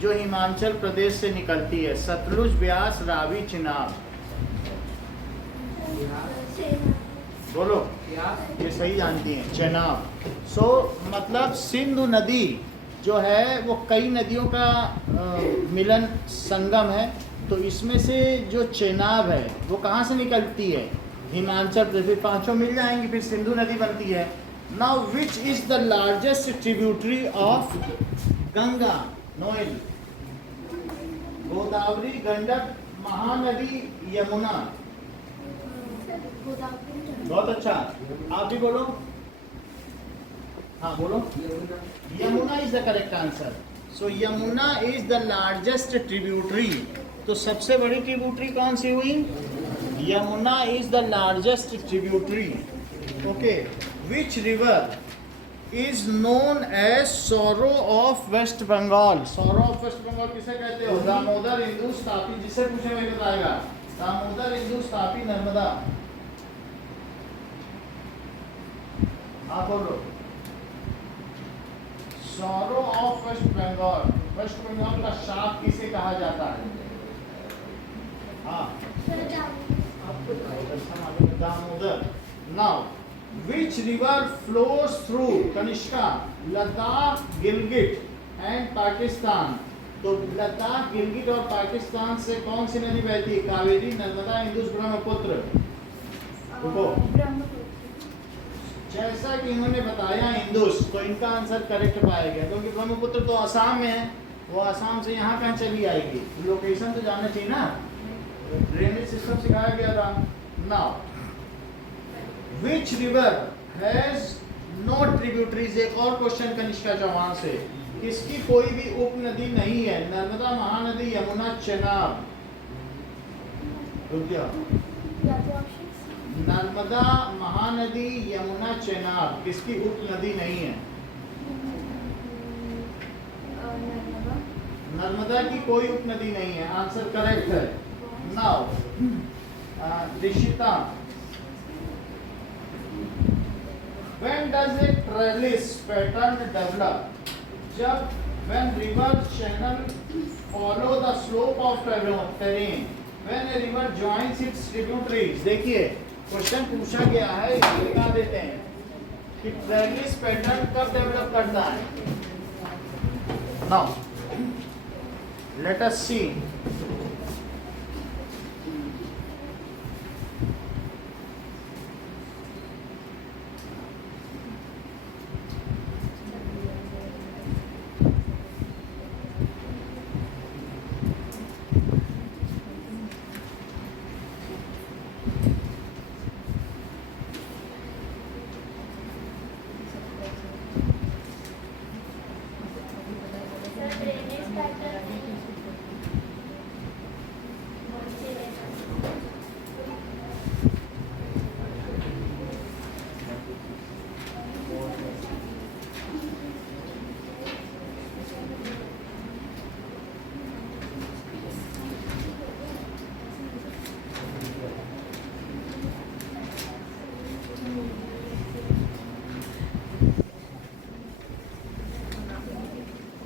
जो हिमाचल प्रदेश से निकलती है, सतलुज, ब्यास, रावी, चिनाब। बोलो, ये सही जानती हैं, चेनाब। सो मतलब सिंधु नदी जो है वो कई नदियों का मिलन संगम है। तो इसमें से जो चेनाब है वो कहाँ से निकलती है? हिमाचल प्रदेश। पांचों मिल जाएंगी, फिर सिंधु नदी बनती है। Now which is the largest tributary of Ganga? नोएल, गोदावरी, गंडक, महानदी, यमुना। बहुत अच्छा, आप भी बोलो। हाँ बोलो। Yamuna is the correct answer. So Yamuna is the largest tributary. तो सबसे बड़ी ट्रिब्यूटरी कौन सी हुई? Yamuna is the largest tributary. Okay, which river is known as sorrow of West Bengal? Sorrow of West Bengal किसे कहते हो? दामोदर, इंदुस, तापी। जिसे पूछे वही बताएगा। दामोदर, इंदुस, तापी, नर्मदा। आप बोलो। Sorrow of West Bengal. West Bengal का शाप किसे कहा जाता है? हाँ, Damodar. Now which river flows through कनिष्का, लद्दाख, गिलगिट एंड पाकिस्तान? तो लद्दाख, गिलगिट और पाकिस्तान से कौन सी नदी बहती है? कावेरी, नर्मदा, इंदुस, ब्रह्मपुत्र। जैसा कि इन्होंने बताया इंदुस, तो इनका आंसर करेक्ट पाया गया, क्योंकि ब्रह्मपुत्र तो असम में है। वो असम से यहाँ कहाँ चली आएगी? लोकेशन तो जानना चाहिए ना, ड्रेनेज सिस्टम सिखाया गया था। Now which river has no tributaries? एक और क्वेश्चन कनिष्का चौहान से, किसकी कोई भी उप नदी नहीं है? नर्मदा, महानदी, यमुना, चेनाब। नर्मदा, महानदी, यमुना, चेनाब, किसकी उप नदी नहीं है? नर्मदा की कोई उप नदी नहीं है, आंसर करेक्ट है। Now Dishita, when does a trellis pattern develop? जब when river channel follow the slope of terrain, when a river joins its tributaries। देखिए क्वेश्चन पूछा गया है, बता देते हैं कि ट्रेलिस पैटर्न कब डेवलप करता है। Now let us see.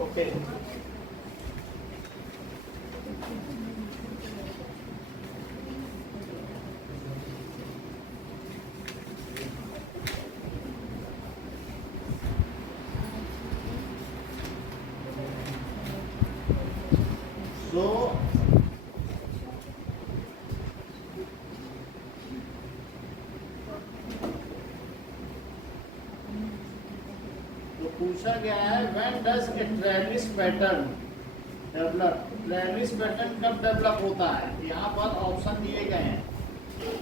Okay, तो पूछा गया है when does a trellis pattern develop? Trellis pattern कब डेवलप होता है? यहाँ पर ऑप्शन दिए गए हैं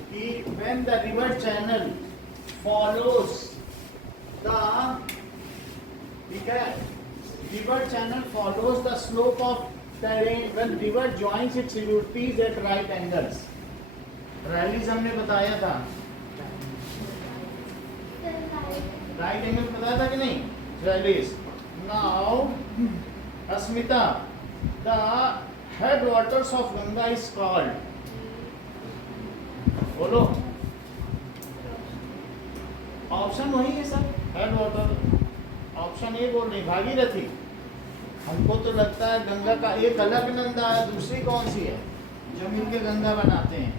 कि when the river channel follows the, ठीक है, river channel follows the slope of terrain, when river joins its tributaries at right angles. Trellis हमने बताया था, राइट एंगल बताया था कि नहीं? Trellis. Now Asmita, the head waters of Ganga is called, बोलो। ऑप्शन वही है sir, head water. Option A बोल रही भागीरथी, हमको तो लगता है गंगा का एक अलग नंदा है, दूसरी कौन सी है जो मिलके गंगा बनाते हैं?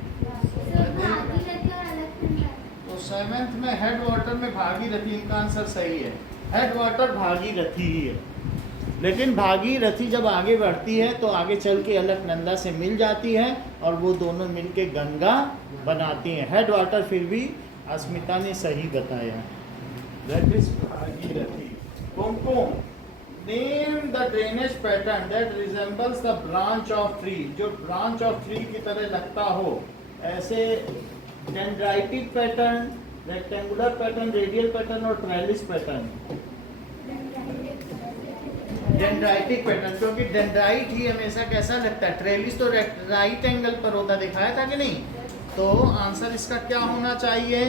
तो सेवेंथ में हेड वाटर में भागीरथी, इनका आंसर सही है। हेड वाटर भागीरथी ही है, लेकिन भागीरथी जब आगे बढ़ती है तो आगे चल के अलकनंदा से मिल जाती है और वो दोनों मिलके गंगा बनाती हैं। हेड वाटर फिर भी अस्मिता ने सही बताया, that is Bhagirathi. Kumkum, name the drainage pattern that resembles the branch of tree, जो ब्रांच ऑफ ट्री की तरह लगता हो, ऐसे dendritic pattern, rectangular pattern, radial pattern और ट्रेलिस पैटर्न। डेंड्राइटिक पैटर्न, क्योंकि डेंड्राइट ही हमेशा कैसा लगता है, ट्रेलिस तो राइट एंगल पर होता, दिखाया था कि नहीं? तो आंसर इसका क्या होना चाहिए?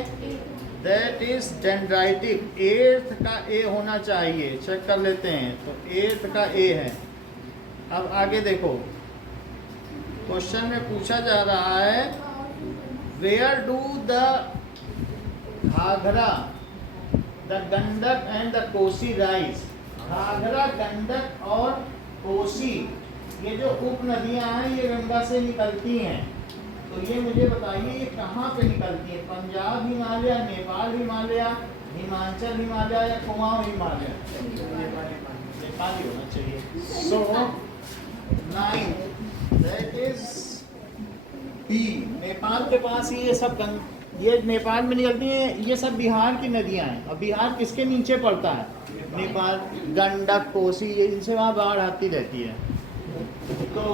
That is dendritic. एर्थ का ए होना चाहिए, चेक कर लेते हैं। तो एर्थ का ए है। अब आगे देखो, क्वेश्चन में पूछा जा रहा है where do the Ghaghara, the Gandak and the Kosi rise. Ghaghara, Gandak और कोसी, ये जो उप नदियां हैं ये गंगा से निकलती हैं, तो ये मुझे बताइए ये कहाँ पे निकलती है? पंजाब हिमालय, नेपाल हिमालय, हिमाचल हिमालय या कुमाऊं हिमालय? नेपाल ही होना चाहिए। सो 9 दैट इज बी, नेपाल के पास ही ये सब ये नेपाल में निकलती है, ये सब बिहार की नदियां हैं। और बिहार किसके नीचे पड़ता है? नेपाल। गंडक, कोसी, ये इनसे वहाँ बाढ़ आती रहती है। तो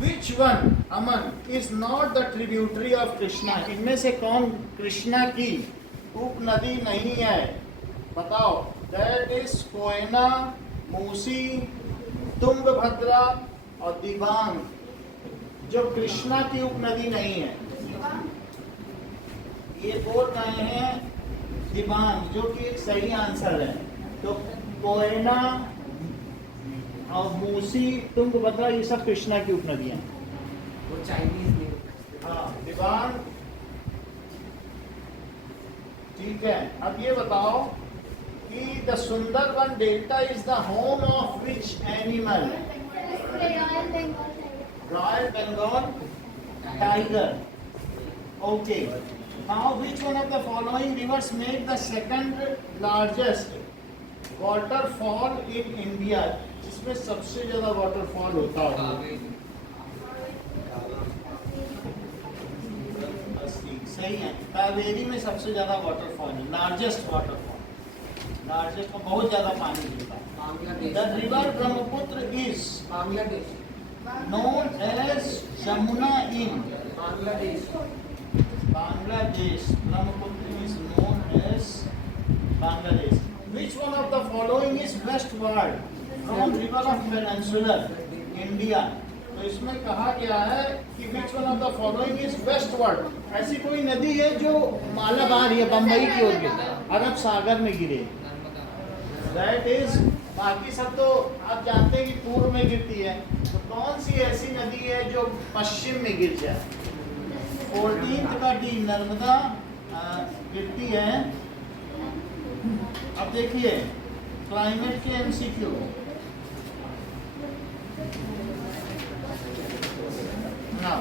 which one Aman is not the tributary of Krishna, इनमें से कौन कृष्णा की उप नदी नहीं है? बताओ। दैट इज कोयना, मूसी, तुंगभद्रा और दिबांग। जो कृष्णा की उपनदी नहीं है, ये बोल रहे हैं दिबांग, जो कि एक सही आंसर है। तो कोयना और मूसी, तुंगभद्रा, ये सब कृष्णा की उपनदियां। वो चाइनीज, हाँ, दिबांग। ठीक है, अब ये बताओ कि the Sundarban delta is the home of which animal? Royal Bengal tiger. Okay. Now, which one of the following rivers make the second largest waterfall in India? जिसमें सबसे ज्यादा waterfall होता है? सही है, कावेरी में सबसे ज्यादा waterfall है, largest waterfall, largest में बहुत ज्यादा पानी गिरता है। The river Brahmaputra is Bangladesh, known as Jamuna in Bangladesh, Bangladesh. Brahmaputra is known as Bangladesh. Which one of the following is westward from river of peninsular India? तो इसमें कहा गया है कि which one of the following is westward. ऐसी कोई नदी है जो मालाबार या बम्बई की ओर गिरे, अरब सागर में गिरे? That is, बाकी सब तो आप जानते हैं कि पूर्व में गिरती है, तो कौन सी ऐसी नदी है जो पश्चिम में गिर जाए? 14th का डी, नर्मदा गिरती है। अब देखिए क्लाइमेट के MCQ. Now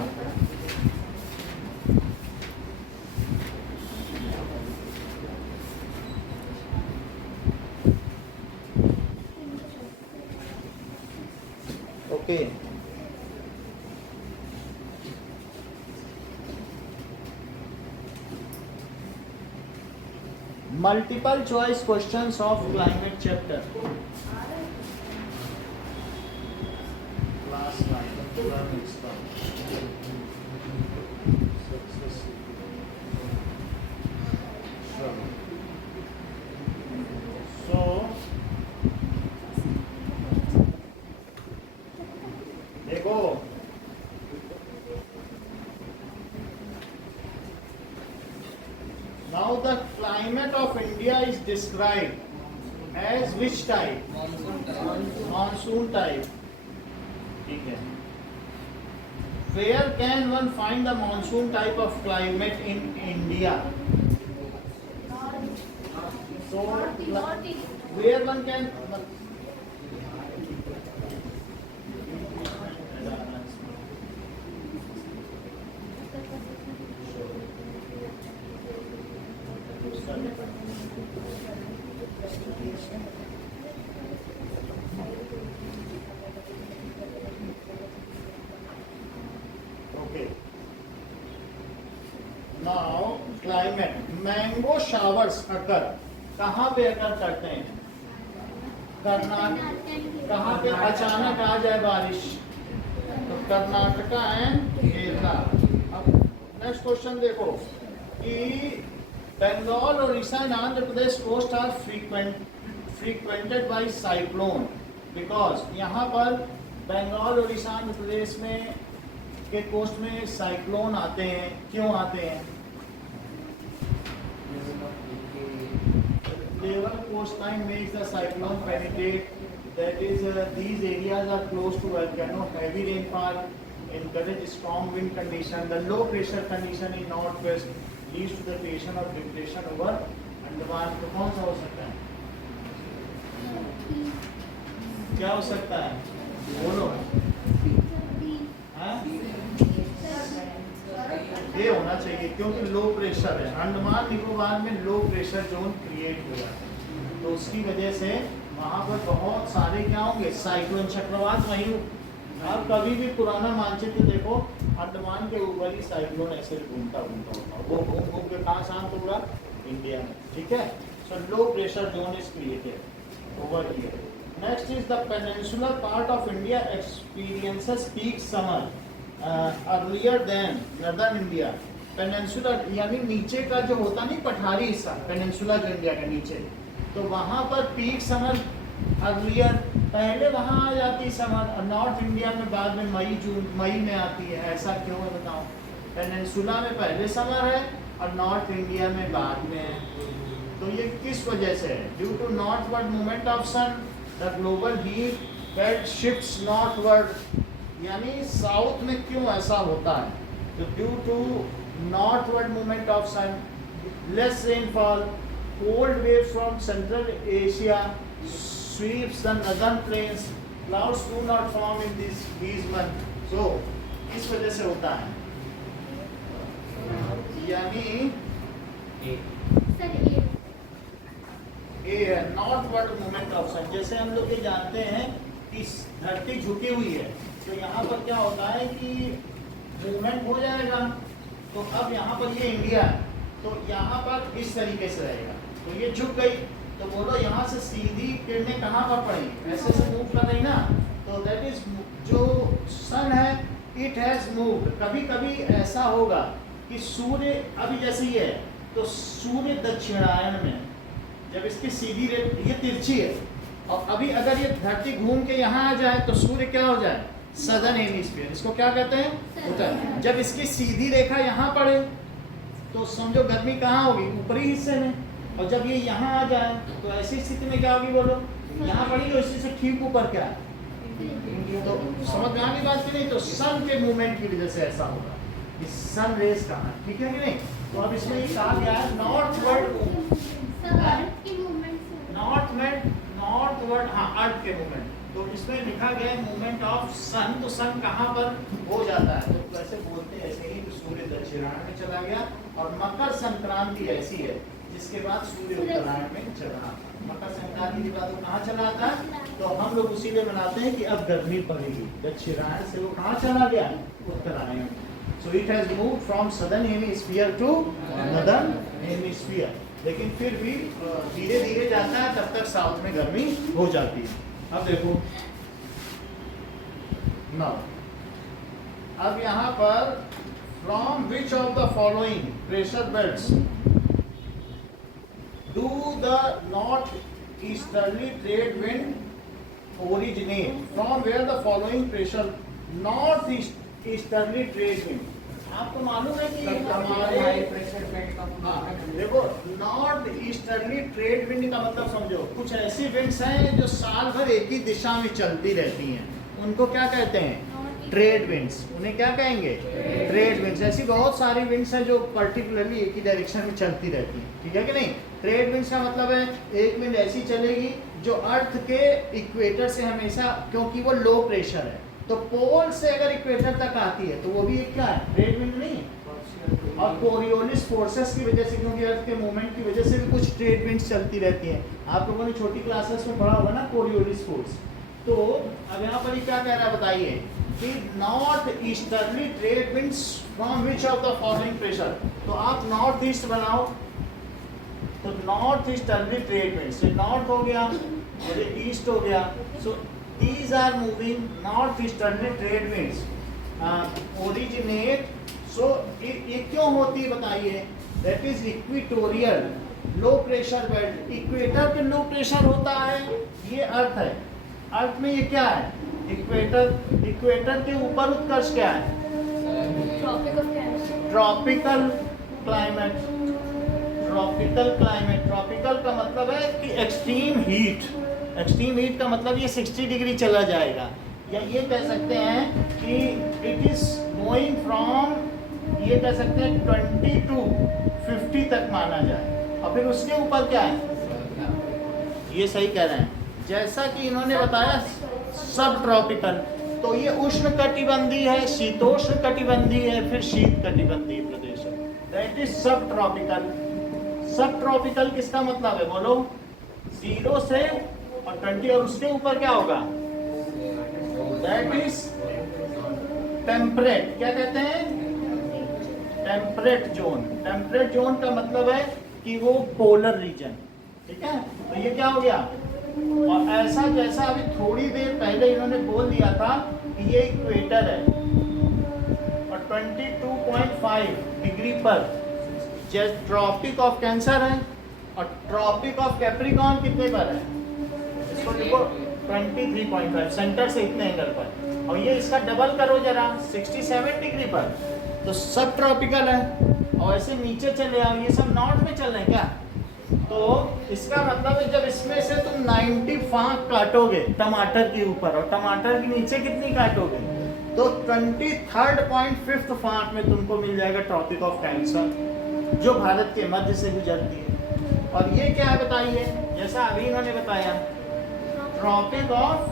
okay, multiple choice questions of climate chapter, class 9। सो देखो, now the climate of India is described as which type? Monsoon type. ठीक है। Where can one find the monsoon type of climate in India? So where one can okay. Now climate, mango showers occur कहाँ पे अगर करते हैं? कर्नाटक, कहाँ पे अचानक आ जाए बारिश? तो कर्नाटका एंड केरला। अब नेक्स्ट क्वेश्चन देखो कि Bengal, Orissa and Andhra Pradesh coast are frequented by cyclone because यहाँ पर बंगाल, उड़ीसा, आंध्र प्रदेश में के कोस्ट में साइक्लोन आते हैं। क्यों आते हैं? Level coastline makes the cyclone penetrate. That is, these areas are close to volcano. Heavy rainfall encourage strong wind condition. The low pressure condition in northwest leads to the creation of depression over Andaman. तो कौन सा हो सकता है? क्या हो सकता है? बोलो। हाँ? ये होना चाहिए क्योंकि लो प्रेशर है। अंडमान निकोबार में लो प्रेशर जोन क्रिएट हुआ है तो उसकी वजह से वहाँ पर बहुत सारे क्या होंगे? साइक्लोन, चक्रवात। वहीं आप कभी भी पुराना मानचित्र देखो, अंडमान के ऊपर ही साइक्लोन ऐसे घूमता घूमता होता, वो घूम घूम के कहाँ शांत होगा? इंडिया में। ठीक है, so low pressure zone is created over here. Next is the peninsular part of India experiences peak summer earlier than northern India. Peninsular यानी नीचे का जो होता नहीं, पठारी हिस्सा, पेनिनसुला जो इंडिया का नीचे, तो वहाँ पर पीक समर अर्लियर, पहले वहाँ आ जाती समर, और नॉर्थ इंडिया में बाद में मई जून मई में आती है। ऐसा क्यों है बताओ? पेनिनसुला में पहले समर है और नॉर्थ इंडिया में बाद में है। तो ये किस वजह से है? Due to northward movement of sun the global heat belt shifts northward. यानी साउथ में क्यों ऐसा होता है? तो due to northward movement of sun, less rainfall, cold wave from central Asia sweeps the northern plains, clouds do not form in these months। So इस वजह से होता है। यानी ये है नॉर्थवर्ड मूवमेंट ऑफ सन। जैसे हम लोग ये जानते हैं कि धरती झुकी हुई है तो यहाँ पर क्या होता है कि मूवमेंट हो जाएगा। तो अब यहाँ पर ये इंडिया है तो यहाँ पर इस तरीके से रहेगा, तो ये झुक गई तो बोलो यहाँ से सीधी किरणें कहाँ पर पड़ी? ऐसे से मूव कर रही ना, तो दैट इज जो सन है इट हैज मूव्ड। कभी कभी ऐसा होगा कि सूर्य अभी जैसे ही है तो सूर्य दक्षिणायन में, जब इसकी सीधी ये तिरछी है और अभी अगर ये धरती घूम के यहाँ आ जाए तो सूर्य क्या हो जाए? Southern hemisphere. इसको क्या कहते हैं? उत्तर। जब इसकी सीधी रेखा यहाँ पड़े तो समझो गर्मी कहाँ होगी? ऊपरी हिस्से में। और जब ये यहाँ आ जाए तो ऐसी स्थिति में क्या होगी? बोलो, यहाँ पड़ी तो इसी से ठीक ऊपर क्या है? तो समझ में आ गई बात की नहीं? तो सन के मूवमेंट की वजह से ऐसा होगा। इस सन रेस कहाँ, ठीक है कि नहीं? तो अब इसमें ये कहा गया है नॉर्थवर्ड, हाँ, अर्थ के मूवमेंट। तो इसमें लिखा गया है मूवमेंट ऑफ सन। तो सन कहाँ पर हो जाता है? तो वैसे बोलते हैं ऐसे ही कि सूर्य दक्षिणायन में चला गया। और मकर संक्रांति ऐसी है जिसके बाद सूर्य उत्तरायण में चला। मकर संक्रांति के बाद वो कहाँ चला था? तो हम लोग उसी में मनाते हैं कि अब गर्मी पड़ेगी। दक्षिणायन से वो कहाँ चला गया? उत्तरायण। So it has moved from southern hemisphere to northern hemisphere। लेकिन फिर भी धीरे धीरे जाता है, तब तक साउथ में गर्मी हो जाती है। अब देखो नाउ, अब यहाँ पर from which of the following pressure belts do the north easterly trade wind originate? From where the following pressure north easterly trade wind. आपको मालूम है कि हमारे देखो नॉर्थ ईस्टर्ली ट्रेड विंड का मतलब समझो, कुछ ऐसी विंड्स हैं जो साल भर एक ही दिशा में चलती रहती हैं, उनको क्या कहते हैं? Trade winds. उन्हें क्या कहेंगे? Trade winds. ऐसी बहुत सारी विंड्स हैं जो पर्टिकुलरली एक ही डायरेक्शन में चलती रहती हैं, ठीक है कि नहीं? ट्रेड विंड्स का मतलब है एक विंड ऐसी चलेगी जो अर्थ के इक्वेटर से हमेशा, क्योंकि वो लो प्रेशर है, तो पोल से अगर इक्वेटर तक आती है तो वो भी एक क्या है, ट्रेड विंड नहीं है। और कोरियोलिस फोर्सेस की वजह से, क्योंकि अर्थ के मूवमेंट की वजह से भी कुछ ट्रेड विंड्स चलती रहती हैं। आप लोगों ने छोटी क्लासेस में पढ़ा होगा ना कोरियोलिस फोर्स। तो अब यहाँ पर ये क्या कह रहा है बताइए कि north easterly trade winds from which of the following pressure. तो आप नॉर्थ ईस्ट बनाओ, तो नॉर्थ ईस्टर्ली ट्रेड विंड्स, ये नॉर्थ हो गया और ये ईस्ट हो गया। So these are moving north easterly trade winds originate. So ये क्यों होती है बताइए, that is equatorial low pressure belt. Equator पे लो प्रेशर होता है, ये अर्थ है, अर्थ में ये क्या है, इक्वेटर। इक्वेटर के ऊपर उत्कर्ष क्या है, tropical climate. Tropical climate, tropical का मतलब है कि एक्सट्रीम हीट। एक्सट्रीम हीट का मतलब ये 60 डिग्री चला जाएगा, या ये कह सकते हैं कि इट इज गोइंग फ्रॉम, ये कह सकते हैं 20 to 50 तक माना जाए। और फिर उसके ऊपर क्या है, ये सही कह रहे हैं, जैसा कि इन्होंने बताया सब ट्रॉपिकल। तो ये उष्ण कटिबंधीय है, शीतोष्ण कटिबंधीय है, फिर शीत कटिबंधीय प्रदेश है, दैट इज सब ट्रॉपिकल। सब ट्रॉपिकल किसका मतलब है बोलो, 0 से और 20, और उसके ऊपर क्या होगा, दैट इज टेम्परेट। क्या कहते हैं, टेम्परेट जोन। टेम्परेट जोन का मतलब है कि वो पोलर रीजन, ठीक है। तो ये क्या हो गया, और ऐसा जैसा अभी थोड़ी देर पहले इन्होंने बोल दिया था कि ये इक्वेटर है और 22.5 डिग्री पर जैसे ट्रॉपिक ऑफ कैंसर है, और ट्रॉपिक ऑफ कैप्रिकॉर्न कितने पर है, इसको देखो 23.5 सेंटर से इतने एंगल पर, और ये इसका डबल करो जरा 67 डिग्री पर, तो सब ट्रॉपिकल है। और ऐसे नीचे चले आओ, ये सब नॉर्थ में चल रहे हैं क्या, तो इसका मतलब है जब इसमें से तुम 90 फांक काटोगे टमाटर के ऊपर और टमाटर के नीचे कितनी काटोगे, तो 23.5 फांक में तुमको मिल जाएगा ट्रॉपिक ऑफ कैंसर, जो भारत के मध्य से गुजरती है। और ये क्या है बताइए, जैसा अभी इन्होंने बताया ट्रॉपिक ऑफ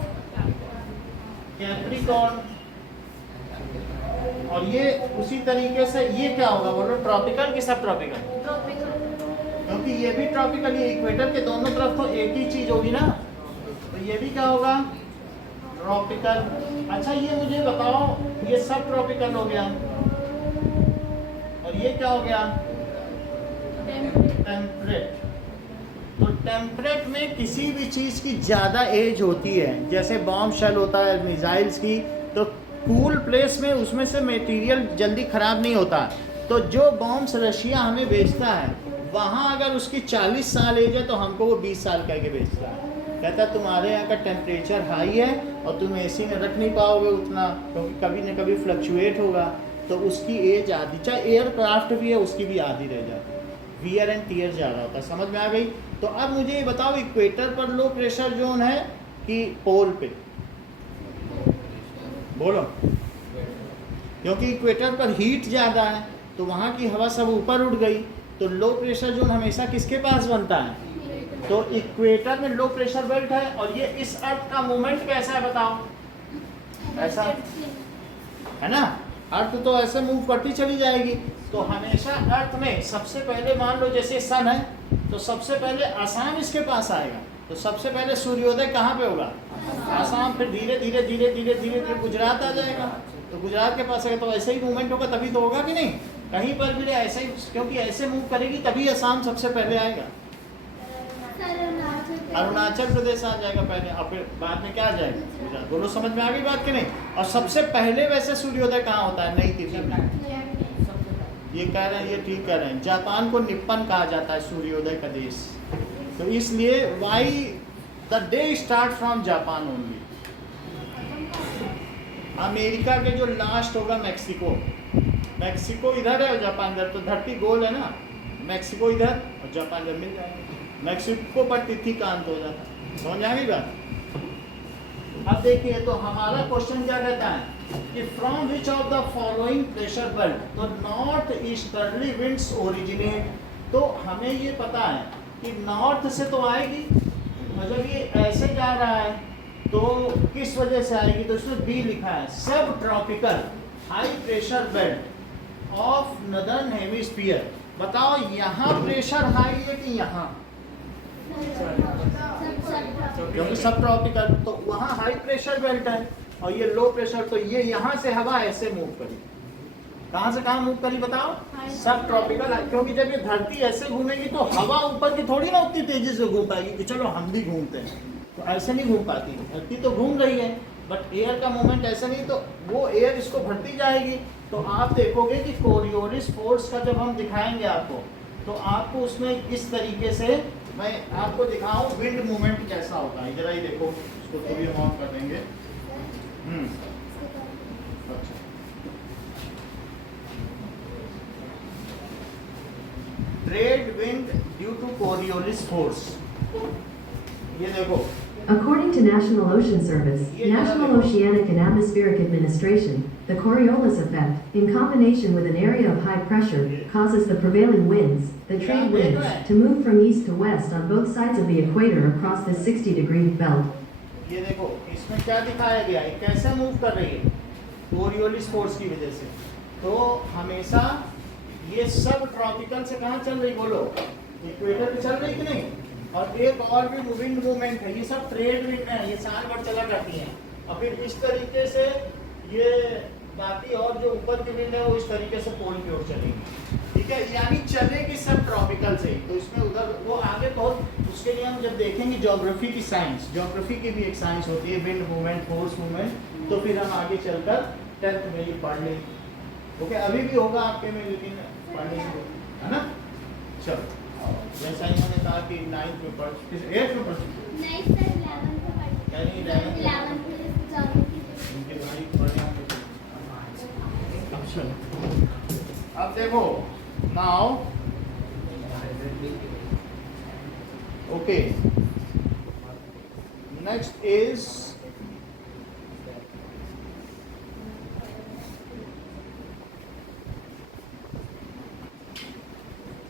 कैप्रिकॉर्न, और ये उसी तरीके से ये क्या होगा बोलो, ट्रॉपिकल कि सब ट्रॉपिकल, क्योंकि ये भी ट्रॉपिकल, ये इक्वेटर के दोनों तरफ तो एक ही चीज होगी ना, तो ये भी क्या होगा, ट्रॉपिकल। अच्छा ये मुझे बताओ, ये सब ट्रॉपिकल हो गया, और ये क्या हो गया, टेम्परेट। तो टेम्परेट में किसी भी चीज़ की ज़्यादा एज होती है, जैसे बॉम्ब शेल होता है मिसाइल्स की, तो कूल प्लेस में उसमें से मटेरियल जल्दी ख़राब नहीं होता। तो जो बॉम्ब्स रशिया हमें बेचता है, वहाँ अगर उसकी 40 साल एज है तो हमको वो 20 साल कह के बेचता है। कहता है तुम्हारे यहाँ का टेम्परेचर हाई है और तुम एसी में रख नहीं पाओगे उतना, क्योंकि कभी न कभी फ्लक्चुएट होगा, तो उसकी एज आधी, चाहे एयरक्राफ्ट भी है उसकी भी आधी रह जाती है, वियर एंड टीयर ज़्यादा होता है। समझ में आ गई। तो अब मुझे ये बताओ, इक्वेटर पर लो प्रेशर जोन है कि पोल पे, बोलो, क्योंकि इक्वेटर पर हीट ज़्यादा है तो वहाँ की हवा सब ऊपर उड़ गई, तो लो प्रेशर जोन हमेशा किसके पास बनता है, तो इक्वेटर में लो प्रेशर बेल्ट है। और ये इस अर्थ का मूवमेंट कैसा है बताओ, ऐसा है ना, अर्थ तो ऐसे मूव करती चली जाएगी। तो हमेशा अर्थ में सबसे पहले मान लो जैसे सन है, तो सबसे पहले आसाम इसके पास आएगा, तो सबसे पहले सूर्योदय कहाँ पे होगा, आसाम, फिर धीरे धीरे धीरे धीरे धीरे धीरे गुजरात आ जाएगा, तो गुजरात के पास आएगा, तो ऐसे ही मूवमेंट होगा, तभी तो होगा कि नहीं, कहीं पर भी ऐसे ही, क्योंकि ऐसे मूव करेगी तभी आसाम सबसे पहले आएगा, अरुणाचल प्रदेश आ जाएगा पहले, और फिर बाद में क्या आ जाएगा गुजरात। बोलो समझ में आ गई बात कि नहीं। और सबसे पहले वैसे सूर्योदय कहाँ होता है, नई तिथि में, ये कह रहे हैं, ये ठीक कह रहे हैं, जापान को निप्पन कहा जाता है सूर्योदय का देश, तो इसलिए why the day start from Japan only. America के जो लास्ट होगा मैक्सिको, मैक्सिको इधर है और जापान इधर, तो धरती गोल है ना, मैक्सिको इधर और जापान इधर मिल जाएगा, मैक्सिको पर तिथि का अंत हो जाता है। समझ आ गई बात। अब देखिए, तो हमारा क्वेश्चन क्या कहता है कि from which of the following pressure belt, तो नॉर्थ ईस्टर्ली विंड्स ओरिजिनेट, तो हमें ये पता है कि नॉर्थ से तो आएगी, और जब ये ऐसे जा रहा है तो किस वजह से आएगी, तो इसमें बी लिखा है, सब tropical high pressure belt of northern hemisphere. बताओ यहाँ प्रेशर हाई है कि यहाँ, क्योंकि सब ट्रॉपिकल तो वहाँ हाई प्रेशर बेल्ट है और ये लो प्रेशर, तो ये यहाँ से हवा ऐसे मूव करी, कहाँ से कहाँ मूव करी बताओ, सब ट्रॉपिकल। क्योंकि जब ये धरती ऐसे घूमेगी तो हवा ऊपर की थोड़ी ना उतनी तेजी से घूम पाएगी कि चलो हम भी घूमते हैं, तो ऐसे नहीं घूम पाती। धरती तो घूम रही है बट एयर का मूवमेंट ऐसा नहीं, तो वो एयर इसको भरती जाएगी। तो आप देखोगे कि कोरियोलिस फोर्स का जब हम दिखाएंगे आपको, तो आपको उसमें इस तरीके से मैं आपको दिखाऊं विंड मूवमेंट कैसा होता है। जरा ही देखो, इसको थोड़ी हम ऑन कर देंगे। अच्छा, trade wind due to Coriolis force, ये देखो। According to National Ocean Service, National Oceanic and Atmospheric Administration, the Coriolis effect, in combination with an area of high pressure, causes the prevailing winds, the trade winds, to move from east to west on both sides of the equator across this 60-degree belt. ये देखो, इसमें क्या दिखाया गया है, कैसे move कर रही है कोरियोलिस फोर्स की वजह से। तो हमेशा ये सब ट्रॉपिकल से कहाँ चल रही, बोलो इक्वेटर पे चल रही कि नहीं। और एक और भी विंड मूवमेंट है, ये सब ट्रेड विंड है, ये साल भर चला करती हैं। और फिर इस तरीके से ये बाकी और जो ऊपर की विंड है वो इस तरीके से पोल की ओर चलेगी, ठीक है, यानी चलेगी सब ट्रॉपिकल से। तो इसमें उधर वो आगे बहुत, उसके लिए हम जब देखेंगे ज्योग्राफी की साइंस, ज्योग्राफी की भी एक साइंस होती है विंड मूवमेंट, फोर्स मूवमेंट, तो फिर हम आगे चलकर 10th में ये पढ़ लेंगे। ओके, अभी भी होगा आपके में, लेकिन पढ़ने है ना। चलो, जैसा ही मैंने कहा कि 9th में पढ़, 8th में पढ़, अब देखो नाउ, ओके, नेक्स्ट इज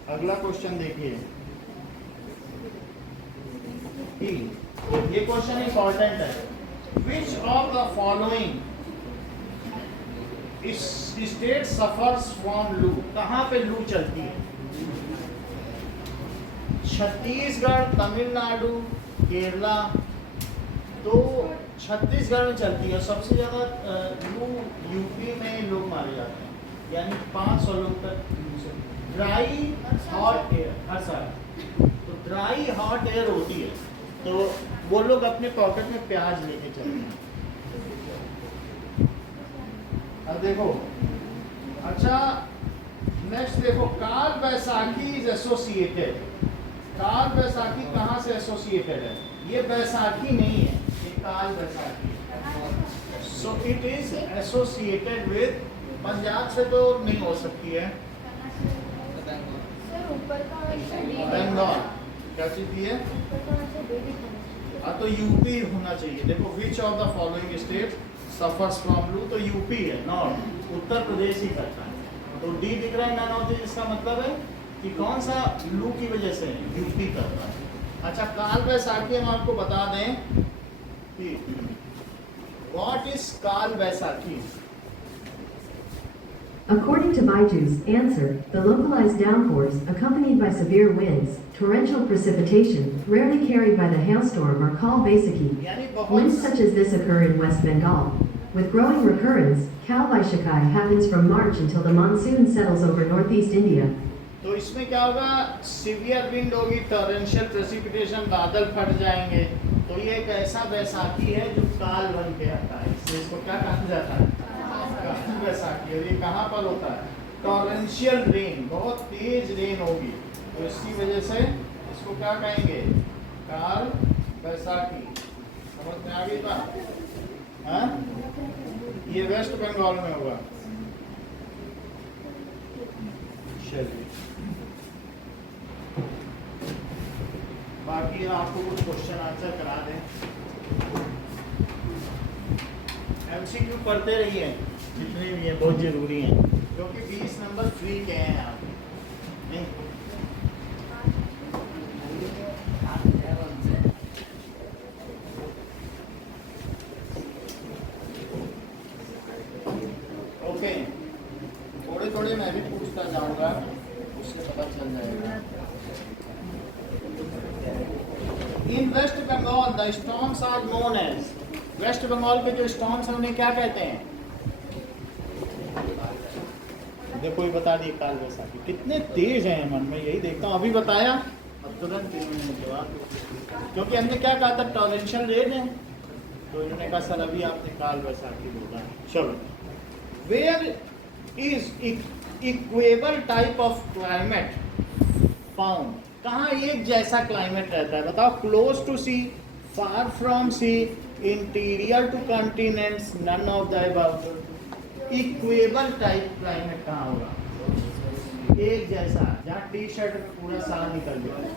अगला क्वेश्चन देखिए, ये क्वेश्चन इंपॉर्टेंट है। विच of the following state suffers from लू, कहाँ पे लू चलती है, छत्तीसगढ़, तमिलनाडु, केरला। तो छत्तीसगढ़ में चलती है सबसे ज्यादा लू, यूपी में लोग मारे जाते हैं, यानी 500 लोग तक। ड्राई हॉट एयर हर साल, तो ड्राई हॉट एयर होती है, तो वो लोग अपने पॉकेट में प्याज लेके चलते हैं। अब देखो, अच्छा नेक्स्ट देखो, काल बैसाखी इज एसोसिएटेड। काल बैसाखी कहाँ से एसोसिएटेड है, ये बैसाखी नहीं है, ये काल बैसाखी है। So it is associated with, Punjab से तो नहीं हो सकती है, बंगाल, क्या चीज है, तो यूपी होना चाहिए। देखो, विच of the following state suffers from लू, तो यूपी है, नॉर्थ, उत्तर प्रदेश ही करता है। तो डी दिख रहा है, नन ऑफ दिस, इसका मतलब है कि कौन सा लू की वजह से यूपी करता है। अच्छा, काल बैसाखी हम आपको बता दें कि व्हाट इज काल Baisakhi. According to Baiju's answer, the localized downpours, accompanied by severe winds, torrential precipitation, rarely carried by the hailstorm, are called Baisakhi. Winds such as this occur in West Bengal. With growing recurrence, Kal Vaisakhi happens from March until the monsoon settles over northeast India. तो इसमें क्या होगा, severe wind होगी, torrential precipitation, बादल फट जाएंगे। तो ये एक ऐसा बैसाखी है जो काल बन के आता है, इसलिए इसको क्या कहा जाता है, काल बैसाखी। और ये कहाँ पर होता है, टॉरेंशियल रेन, बहुत तेज रेन होगी, तो इसकी वजह से इसको क्या कहेंगे, काल बैसाखी। समझ में आ गई बात, हाँ? ये वेस्ट बंगाल में होगा। चलिए, बाकी आपको कुछ क्वेश्चन आंसर करा दें, एमसीक्यू पढ़ते रहिए जितने भी हैं, बहुत जरूरी हैं, क्योंकि 20 नंबर फ्री के हैं आप नहीं। लिखता जाऊंगा उससे पता चल जाएगा। In west Bengal the storms are known as, west Bengal के जो स्टॉर्म्स हैं उन्हें क्या कहते हैं? देखो ये बता दिए काल वैसाखी। कितने तेज हैं मन में, यही देखता हूँ अभी बताया अब तुरंत इन्होंने जवाब, क्योंकि हमने क्या कहा था टॉरेंशियल रेन है, तो इन्होंने कहा सर अभी आपने काल वैसाखी बोला। चलो, where is equable type of climate found, कहाँ एक जैसा क्लाइमेट रहता है बताओ? Close to sea, far from sea, interior to continents, none of the above. Equable type climate कहाँ होगा? एक जैसा, जहाँ टी शर्ट में पूरा साल निकल जाए।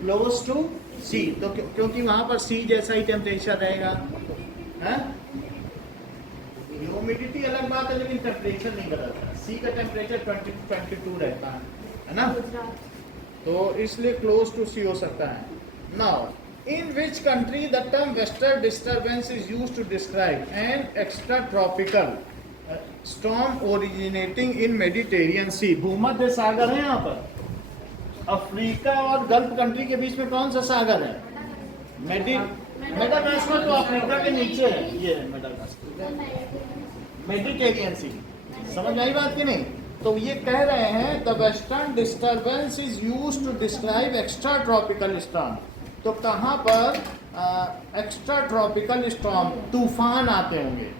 क्लोज टू सी, तो क्योंकि वहां पर सी जैसा ही टेम्परेचर रहेगा, है? ह्यूमिडिटी अलग बात है लेकिन टेम्परेचर नहीं बदलता। सी का टेम्परेचर 20-22 रहता है ना? तो इसलिए क्लोज टू सी हो सकता है। Now in which country the term western disturbance is used to describe an extra tropical storm originating in Mediterranean sea. भूमध्य सागर है यहाँ पर, अफ्रीका और गल्फ कंट्री के बीच में कौन सा सागर है? मेडागास्कर तो अफ्रीका के नीचे है, ये है मेडागास्कर, मेडिटेरियन सी। समझ आई बात कि नहीं? तो ये कह रहे हैं the western disturbance is used to describe extra tropical storm. तो कहाँ पर एक्स्ट्रा ट्रॉपिकल स्टॉर्म, तूफान आते होंगे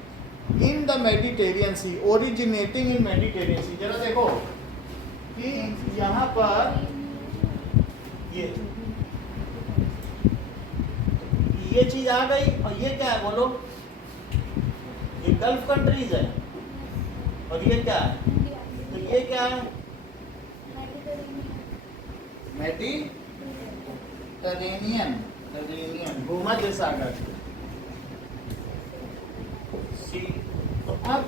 in the Mediterranean sea, originating in Mediterranean sea. जरा देखो कि यहाँ पर ये चीज आ गई, और ये क्या है बोलो? ये गल्फ कंट्रीज है, और ये क्या है? तो ये क्या है? मेडिटेरेनियन, भूमध्य सागर सी। तो अब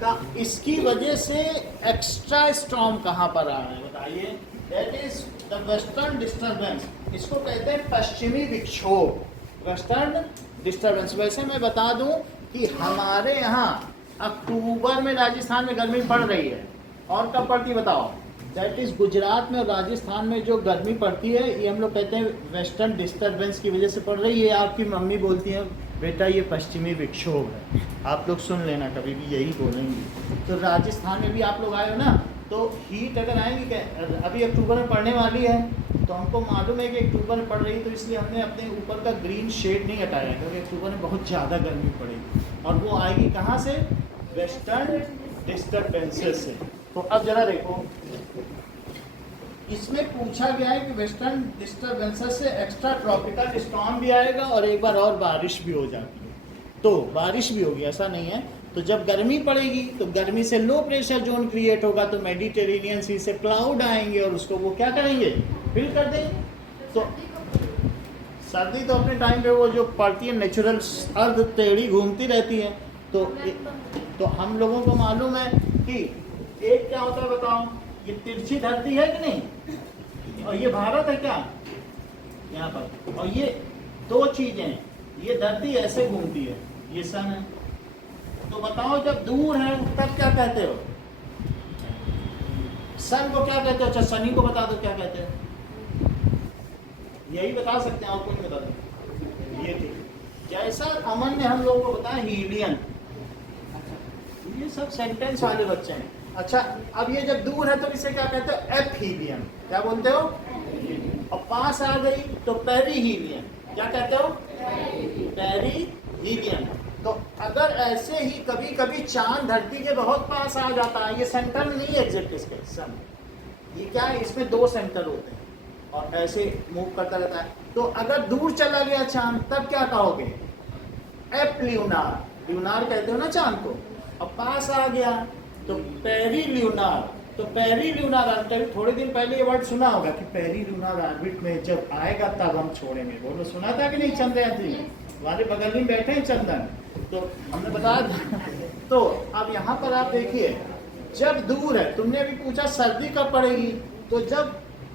का इसकी वजह से एक्स्ट्रा स्टॉर्म कहाँ पर आ रहा है बताइए? That is the western disturbance, इसको कहते हैं पश्चिमी विक्षोभ, वेस्टर्न डिस्टर्बेंस। वैसे मैं बता दूं कि हमारे यहाँ अक्टूबर में राजस्थान में गर्मी पड़ रही है, और कब पड़ती बताओ? दैट इज गुजरात में और राजस्थान में जो गर्मी पड़ती है ये हम लोग कहते हैं वेस्टर्न डिस्टर्बेंस की वजह से पड़ रही है। आपकी मम्मी बोलती है बेटा ये पश्चिमी विक्षोभ है, आप लोग सुन लेना कभी भी यही बोलेंगी। तो राजस्थान में भी आप लोग आए हो ना, तो हीट अगर आएंगी क्या, अभी अक्टूबर में पड़ने वाली है, तो हमको मालूम है कि अक्टूबर में पड़ रही, तो इसलिए हमने अपने ऊपर का ग्रीन शेड नहीं हटाया, क्योंकि अक्टूबर में बहुत ज़्यादा गर्मी पड़ेगी, और वो आएगी कहाँ से? वेस्टर्न डिस्टर्बेंसेस से। तो अब जरा देखो, इसमें पूछा गया है कि वेस्टर्न डिस्टर्बेंसेस से एक्स्ट्रा ट्रॉपिकल स्टॉर्म भी आएगा और एक बार और बारिश भी हो जाती है। तो बारिश भी होगी, ऐसा नहीं है। तो जब गर्मी पड़ेगी तो गर्मी से लो प्रेशर जोन क्रिएट होगा, तो मेडिटेरेनियन सी से क्लाउड आएंगे और उसको वो क्या करेंगे? फिल कर देंगे। तो सर्दी तो अपने टाइम पे वो जो पड़ती है नेचुरल, अर्ध टेढ़ी घूमती रहती है। तो हम लोगों को मालूम है कि एक क्या होता है बताओ? ये तिरछी धरती है कि नहीं, और ये भारत है क्या यहाँ पर, और ये दो चीजें, ये धरती ऐसे घूमती है, ये सन है। तो बताओ जब दूर है तब क्या कहते हो? सन को क्या कहते हो? अच्छा शनि को बता दो क्या कहते हैं, यही बता सकते हैं और कोई नहीं बता दो। ये ठीक, जैसा अमन ने हम लोगों को बताया हीलियन, ये सब सेंटेंस वाले बच्चे हैं। अच्छा अब ये जब दूर है तो इसे क्या कहते हो? एपहीलियन। क्या बोलते हो? और पास आ गई तो पेरीहीलियन। क्या कहते हो? पेरीहीलियन। तो अगर ऐसे ही कभी कभी चांद धरती के बहुत पास आ जाता है, ये सेंटर में नहीं एग्जैक्ट इसके सन, ये क्या है, इसमें दो सेंटर होते हैं और ऐसे मूव करता रहता है। तो अगर दूर चला गया चांद तब क्या कहोगे? एप्ल्यूनार, ल्यूनार कहते हो ना चांद को, और पास आ गया तो पेरील्यूनार। तो पेरील्यूनार ऑर्बिट, थोड़े दिन पहले ये वर्ड सुना होगा कि पेरील्यूनार ऑर्बिट में जब आएगा तब हम छोड़ेंगे। बोलो सुना था कि नहीं? चंद्रयान जी हमारे बगल में बैठे हैं चंदन, तो हमने बताया। तो अब यहाँ पर आप देखिए, जब दूर है, तुमने अभी पूछा सर्दी कब पड़ेगी, तो जब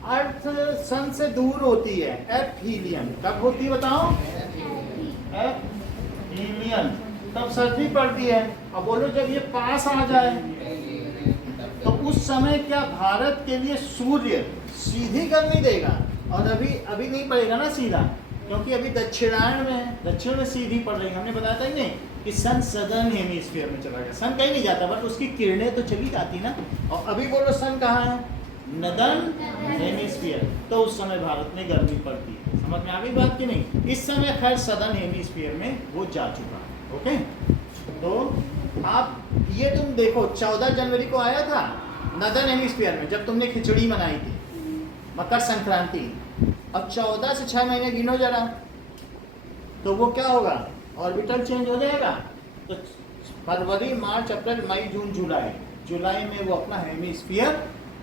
अर्थ सन से दूर होती है, एपहीलियन। कब होती है बताओ? एपहीलियन, तब सर्दी पड़ती है। अब बोलो जब ये पास आ जाए तो उस समय क्या भारत के लिए सूर्य सीधी गर्मी देगा? और अभी नहीं पड़ेगा ना सीधा, क्योंकि अभी दक्षिणायन में है, दक्षिण में सीधी पड़ रही है। हमने बताया था ही नहीं कि सन सदर्न हेमिस्फीयर में चला गया। सन कहीं नहीं जाता, बट उसकी किरणें तो चली जाती ना। और अभी बोलो सन कहाँ है? Northern hemisphere. तो उस समय भारत में गर्मी पड़ती है। समझ में आ गई बात कि नहीं? इस समय खैर सदर्न हेमिस्फीयर में वो जा चुका है। ओके, तो आप ये तुम देखो 14 जनवरी को आया था नदर्न हेमिस्फीयर में, जब तुमने खिचड़ी बनाई थी, मकर संक्रांति। अब 14 से 6 महीने गिनो जरा, तो वो क्या होगा? ऑर्बिटल चेंज हो जाएगा। तो फरवरी, मार्च, अप्रैल, मई, जून, जुलाई में वो अपना हेमिस्फीयर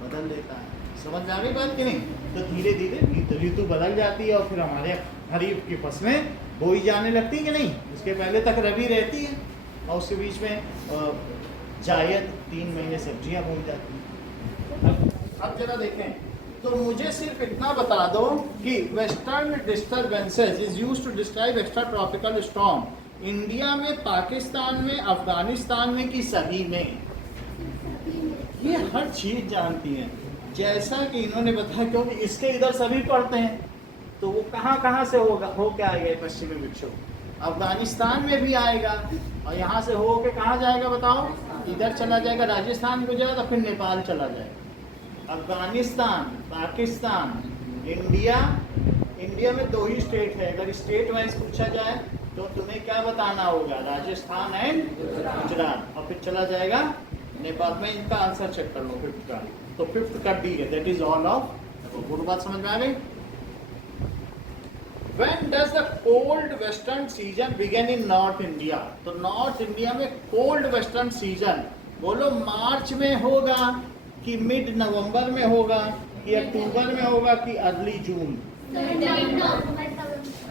बदल देता है। समझ में आ गई बात कि नहीं? तो धीरे धीरे ऋतु बदल जाती है और फिर हमारे खरीफ की फसलें बोई जाने लगती है कि नहीं? उसके पहले तक रबी रहती है और उसके बीच में जायद 3 महीने सब्जियां बोई जाती हैं। अब जरा देखें, तो मुझे सिर्फ इतना बता दो कि western disturbances is used to describe extra tropical storm. India में, पाकिस्तान में, अफगानिस्तान में कि सभी में? ये हर चीज जानती हैं। जैसा कि इन्होंने बताया, क्योंकि इसके इधर सभी पढ़ते हैं, तो वो कहाँ से हो के आएगा पश्चिमी विक्षोभ? अफगानिस्तान में भी आएगा और यहाँ से हो के कहाँ जाएगा बताओ? इधर चला जाएगा, राजस्थान गुजरात, फिर नेपाल चला जाएगा। अफगानिस्तान, पाकिस्तान, इंडिया में 2 ही स्टेट है। अगर स्टेट वाइज पूछा जाए तो तुम्हें क्या बताना होगा? राजस्थान एंड गुजरात। और फिर चला जाएगा नेपाल में। इनका आंसर चेक कर लो 5th का। तो 5th कर दी है, that is all of. Good बात समझ में आ गई? When does the cold western season begin in North India? तो नॉर्थ इंडिया में कोल्ड वेस्टर्न सीजन बोलो मार्च में होगा कि मिड नवंबर में होगा कि अक्टूबर में होगा कि अर्ली जून?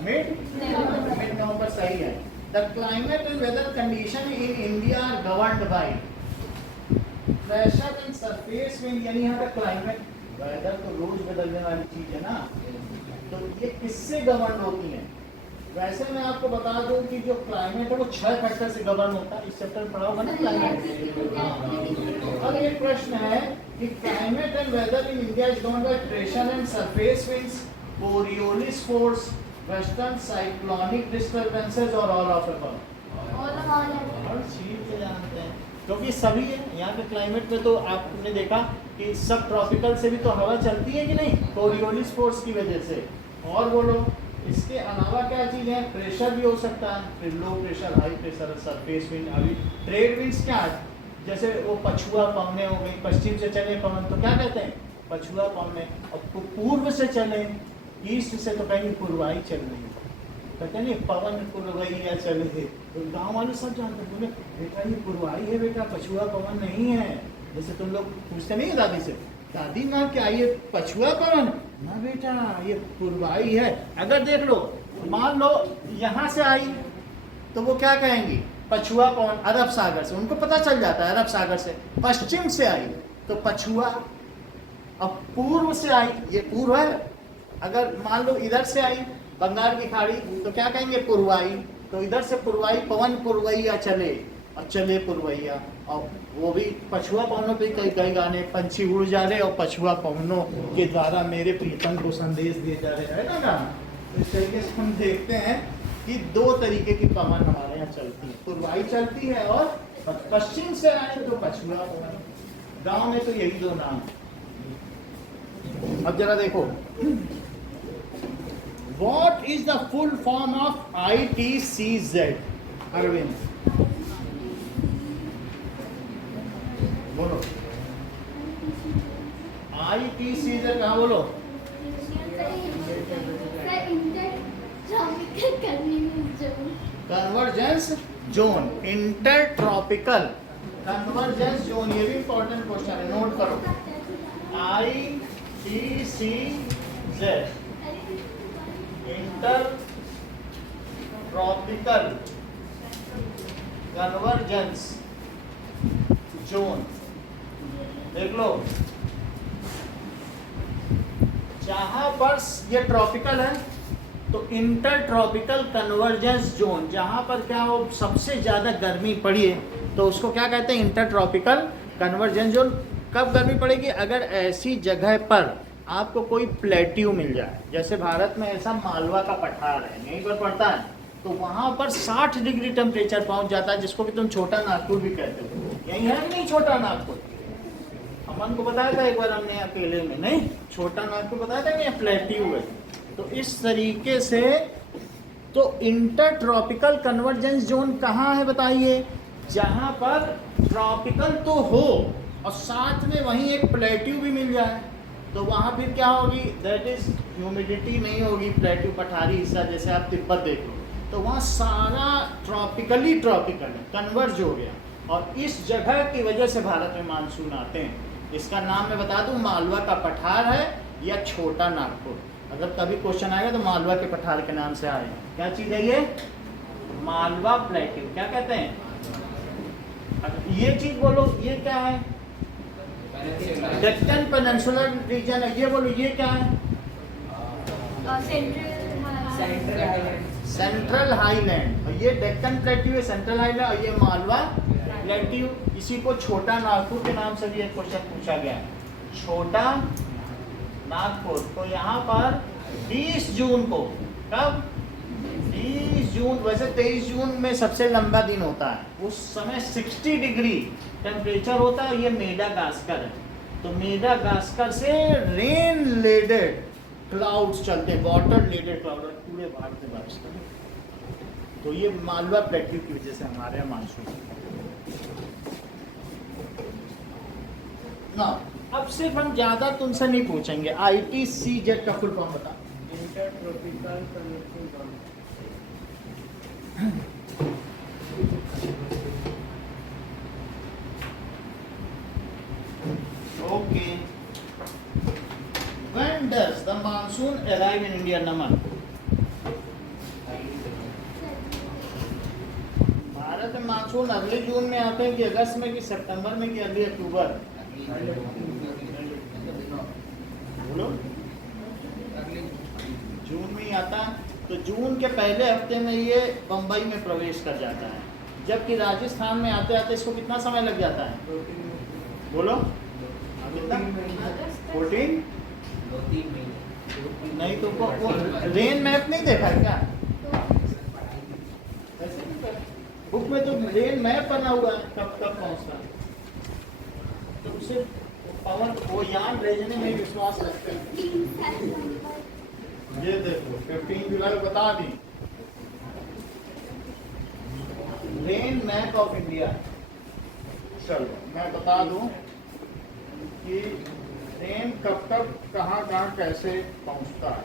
मिड नवंबर सही है। The climate and weather condition in India are governed by pressure and surface wind। यानी यहाँ का क्लाइमेट, वेदर तो रोज बदलने वाली चीज है ना, तो ये किससे गवर्न होती है? वैसे मैं आपको बता दूं कि जो क्लाइमेट है वो 6 फैक्टर से गवर्न होता है। इस चैप्टर में पढ़ा होगा ना क्लाइमेट। अब एक प्रश्न है कि climate and weather in India is govern by pressure and surface winds, Coriolis force, western cyclonic disturbances और ऑल ऑफ अबव। हर चीज जानते हैं क्योंकि सभी है। यहाँ पे क्लाइमेट में तो आपने देखा कि सब ट्रॉपिकल से भी तो हवा चलती है कि नहीं, कोरियोलिस फोर्स की वजह से। और बोलो इसके अलावा क्या चीज़ है? प्रेशर भी हो सकता है, फिर low pressure, high pressure, surface wind. अभी ट्रेड विंड्स क्या है? जैसे वो पछुआ पवने हो गई, पश्चिम से चले पवन तो क्या कहते हैं? पछुआ पवने। और पूर्व से चले, ईस्ट से तो कहीं पूर्वाई चल रही है, कहते हैं नहीं पवन पूर्वैया चले। तो गाँव वाले सब जानते हैं, बोले बेटा ये पूर्वाई है बेटा, पछुआ पवन नहीं है। जैसे तुम लोग पूछते नहीं दादी से, दादी माँ क्या ये पछुआ पवन? ना बेटा ये पूर्वाई है। अगर देख लो, मान लो यहाँ से आई तो वो क्या कहेंगी? पछुआ पवन अरब सागर से। उनको पता चल जाता है अरब सागर से। पश्चिम से आई तो पछुआ, अब पूर्व से आई, ये पूर्व है। अगर मान लो इधर से आई बंगाल की खाड़ी तो क्या कहेंगे? पूर्वाई। तो इधर से पूर्वाई पवन पूर्वैया चले और चले पूर्वैया। और वो भी पछुआ पवनों पे कई गाने, पंछी उड़ जा रहे और पछुआ पवनों के द्वारा मेरे प्रीतम को संदेश दिए जा रहे हैं ना गाना। तो इस तरीके से हम देखते हैं कि 2 तरीके की पवन हमारे यहाँ चलती है, पूर्वाई चलती है और पश्चिम से आए तो पछुआ पवन। गाँव में तो यही 2 नाम। अब जरा देखो, What is the full form of ITCZ? Arvind बोलो। ITCZ कहाँ बोलो? Convergence zone, inter tropical convergence zone. ये भी इंपॉर्टेंट क्वेश्चन है, नोट करो। ITCZ inter tropical convergence zone. देख लो, जहां पर ये ट्रॉपिकल है तो इंटर ट्रॉपिकल कन्वर्जेंस जोन, जहां पर क्या हो सबसे ज्यादा गर्मी पड़ी है तो उसको क्या कहते हैं? Inter tropical convergence zone. कब गर्मी पड़ेगी? अगर ऐसी जगह पर आपको कोई प्लेट्यू मिल जाए, जैसे भारत में ऐसा मालवा का पठार है, यहीं पर पड़ता है, तो वहाँ पर 60 डिग्री टेम्परेचर पहुँच जाता है, जिसको कि तुम छोटा नागपुर भी कहते हो। यही है कि नहीं छोटा नागपुर? अमन को बताया था एक बार हमने अकेले में, नहीं छोटा नागपुर बताया था कि ये प्लेट्यू है। तो इस तरीके से तो इंटर ट्रॉपिकल कन्वर्जेंस जोन कहाँ है बताइए? जहाँ पर ट्रॉपिकल तो हो और साथ में वहीं एक प्लेट्यू भी मिल जाए, तो वहाँ फिर क्या होगी? दैट इज ह्यूमिडिटी नहीं होगी, प्लेट्यू पठारी हिस्सा जैसे आप तिब्बत देख लो, तो वहाँ सारा ट्रॉपिकली ट्रॉपिकल कन्वर्ज हो गया, और इस जगह की वजह से भारत में मानसून आते हैं। इसका नाम मैं बता दूं, मालवा का पठार है या छोटा नागपुर। अगर कभी क्वेश्चन आएगा तो मालवा के पठार के नाम से आएगा। क्या चीज़ है ये? मालवा प्लेट्यू। क्या कहते हैं? अच्छा, ये चीज़ बोलो, ये क्या है? डेक्कन पेनिनसुलर रीजन है। ये बोलो, ये क्या है? Central highland. और ये डेक्कन प्लेट्यू है, सेंट्रल हाईलैंड, और ये मालवा प्लेट्यू। इसी को छोटा नागपुर के नाम से भी एक क्वेश्चन पूछा गया है, छोटा नागपुर। तो यहाँ पर 20 जून को, कब? 20 जून, वैसे 23 जून में सबसे लंबा दिन होता है, उस समय 60 डिग्री टेम्परेचर होता है। ये मेडागास्कर है, तो मेडागास्कर से रेन लेडेड क्लाउड्स चलते हैं, वाटर लेडेड क्लाउड, पूरे भारत में बारिश करते हैं। तो ये मालवा प्लेट्यू की वजह से हमारे यहाँ मानसून ना। अब सिर्फ हम ज्यादा तुमसे नहीं पूछेंगे, ITCZ का फुल फॉर्म बता। Intertropical convergence zone. Okay. When does the monsoon arrive in India, Naman? Bharat में मानसून अगले जून में आते हैं कि अगस्त में कि सितंबर में कि अगले अक्टूबर? बोलो, जून में ही आता है। तो जून के पहले हफ्ते में ये बम्बई में प्रवेश कर जाता है, जबकि राजस्थान में आते आते इसको कितना समय लग जाता है? बोलो, 14? 2-3 महीने। नहीं तो वो रेन मैप नहीं देखा है क्या? ऐसे नहीं कर, बुक में तो रेन मैप बना हुआ है कब कब पहुंचता है, तो उसे पवन वो यान भेजने में विश्वास रखते हैं। ये देखो 15 जुलाई बता दी, रेन मैप ऑफ इंडिया। चलो मैं बता दूं कि रेन कब कब कहाँ कहाँ कैसे पहुंचता है।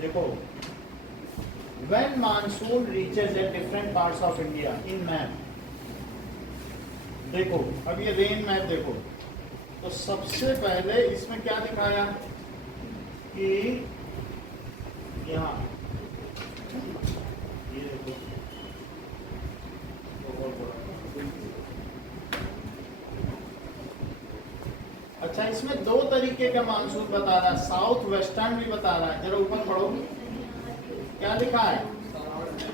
देखो, when monsoon reaches at different parts of India in map, देखो अब ये रेन मैप देखो, तो सबसे पहले इसमें क्या दिखाया कि यहाँ ये देखो, अच्छा इसमें दो तरीके का मानसून बता रहा है, साउथ वेस्टर्न भी बता रहा है। जरा ऊपर पढ़ो, क्या लिखा है?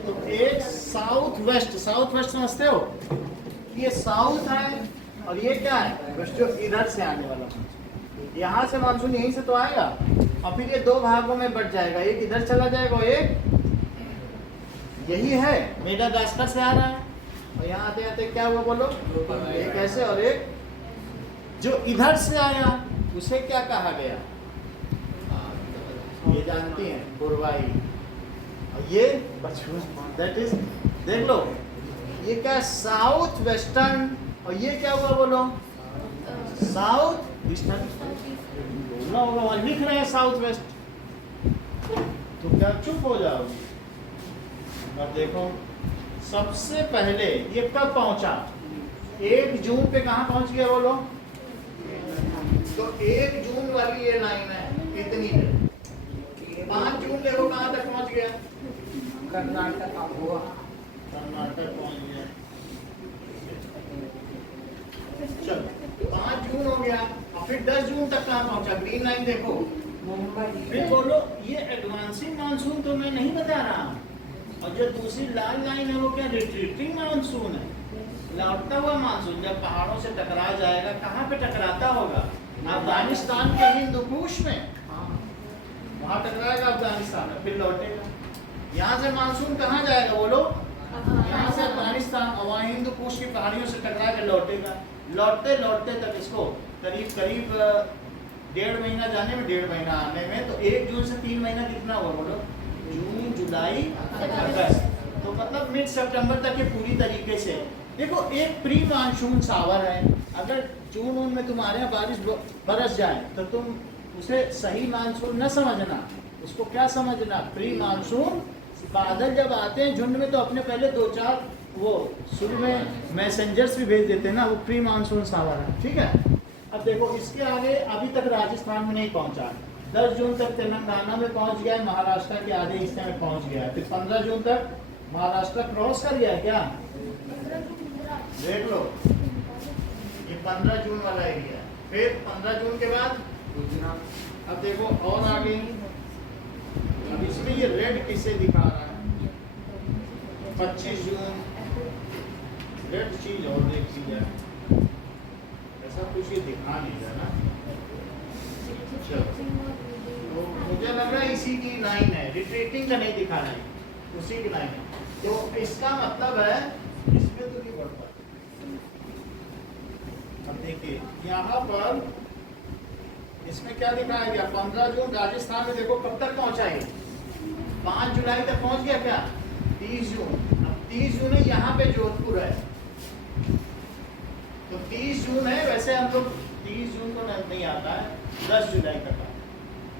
तो एक साउथ वेस्ट, साउथ वेस्ट समझते हो? ये साउथ है और ये क्या है? वेस्ट, जो इधर से आने वाला मानसून। यहाँ से मानसून यहीं से तो आएगा, और फिर ये दो भागों में बढ़ जाएगा, एक इधर चला जाएगा और एक यही है मेडागास्कर से आ रहा है, और यहाँ आते आते क्या हुआ बोलो? एक ऐसे और एक जो इधर से आया उसे क्या कहा गया? ये जानती हैं, बुरवाई। और ये दैट इज, देख लो ये क्या? South western. और ये क्या हुआ बोलो? South eastern. बोलना होगा, वहां लिख रहे हैं साउथ वेस्ट, तो क्या चुप हो जाओगे? अब देखो, सबसे पहले ये कब पहुंचा? 1 जून पे कहाँ पहुंच गया बोलो? तो 1 जून वाली ये लाइन है, इतनी है। 5 जून देखो कहाँ तक पहुंच गया? कर्नाटक हुआ, कर्नाटक पहुंच गया। चलो 5 जून हो गया, और फिर 10 जून तक कहाँ पहुंचा? ग्रीन लाइन देखो, मुंबई। फिर बोलो ये एडवांसिंग मानसून तो मैं नहीं बता रहा, और जो दूसरी लाल लाइन है वो क्या? रिट्रीटिंग मानसून है। लौटता हुआ मानसून जब पहाड़ों से टकरा जाएगा, कहाँ पे टकराता होगा? अफगानिस्तान के हिंदू कुश में, वहां टकराएगा अफगानिस्तान में, फिर लौटेगा। यहाँ से मानसून कहाँ जाएगा बोलो? यहाँ से अफगानिस्तान, और वहाँ हिंदू कुश की पहाड़ियों से टकरा के लौटेगा। लौटते लौटते तक इसको करीब करीब 1.5 महीना जाने में, 1.5 महीना आने में, तो 1 जून से 3 महीना कितना हुआ बोलो? जून, जुलाई, अगस्त, तो मतलब मिड सितंबर तक ये पूरी तरीके से। देखो एक प्री मानसून सावर है, अगर जून में तुम्हारे यहाँ बारिश बरस जाए तो तुम उसे सही मानसून न समझना, उसको क्या समझना? Pre monsoon. बादल जब आते हैं झुंड में तो अपने पहले 2-4 वो शुरू में मैसेंजर्स भी भेज देते हैं ना, वो प्री मानसून सावर है, ठीक है। अब देखो इसके आगे अभी तक राजस्थान में नहीं पहुंचा, 10 जून तक तेलंगाना में पहुंच गया है, महाराष्ट्र के आधे हिस्से में पहुंच गया है, फिर 15 जून तक महाराष्ट्र क्रॉस कर गया है क्या? देख लो ये 15 जून वाला एरिया है, फिर 15 जून के बाद अब देखो और आगे, अब इसमें ये रेड किसे दिखा रहा है? 25 जून, रेड चीज और देखी जाए, ऐसा कुछ ये दिखा नहीं रहा ना। चलो तो मुझे लग रहा है इसी की लाइन है, रिट्रीटिंग का नहीं दिखा रहा है, उसी की लाइन है। तो इसका मतलब है इसमें तो नहीं बढ़ पाता। अब देखिए यहाँ पर इसमें क्या दिखाया गया? 15 जून राजस्थान में देखो कब तक पहुंचा है? 5 जुलाई तक पहुंच गया क्या? 30 जून। अब 30 जून है, यहाँ पे जोधपुर है, तो 30 जून है। वैसे हम लोग 30 जून को नहीं आता है, 10 जुलाई तक आता है,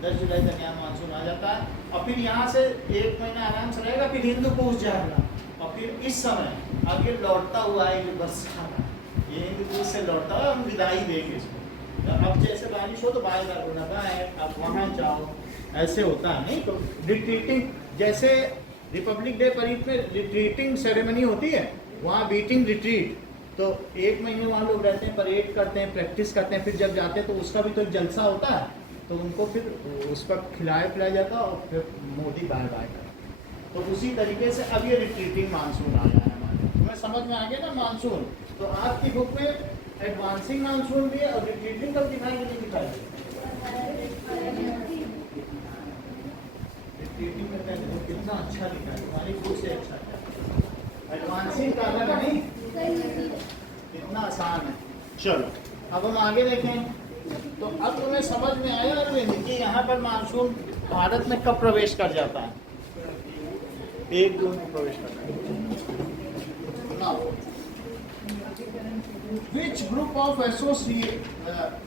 10 जुलाई तक यहाँ मानसून आ जाता है, और फिर यहाँ से 1 महीना आराम से रहेगा, फिर हिंदू कुश जाएगा, और फिर इस समय अब ये लौटता हुआ है, जो बरसात है ये हिंदू कुश से लौटता हुआ, हम विदाई देंगे इसको। अब जैसे बारिश हो तो बाय बार होना है, आप वहाँ जाओ, ऐसे होता है नहीं। तो रिट्रीटिंग, जैसे रिपब्लिक डे परेड में रिट्रीटिंग सेरेमनी होती है, वहाँ बीटिंग रिट्रीट, तो 1 महीने वहाँ लोग रहते हैं, परेड करते हैं, प्रैक्टिस करते हैं, फिर जब जाते हैं तो उसका भी तो एक जलसा होता है, तो उनको फिर उस पर खिलाया पिलाया जाता है, और फिर मोदी बाय बाय करता। तो उसी तरीके से अब ये रिट्रीटिंग मानसून आया है हमारे, तुम्हें समझ में आ गया ना मानसून। तो आपकी बुक में एडवांसिंग मानसून भी है, और रिट्रीटिंग कब दिखाएंगे? नहीं दिखाएंगे, रिट्रीटिंग में पहले तो कितना अच्छा लिखा है, तुम्हारी बुक से अच्छा है। एडवांसिंग का अलग है नहीं, कितना आसान है। चलो अब हम आगे देखें। तो अब तुम्हें समझ में आया अरविंद कि यहाँ पर मानसून भारत में कब प्रवेश कर जाता है? 1 जून में प्रवेश करता है। Now which group of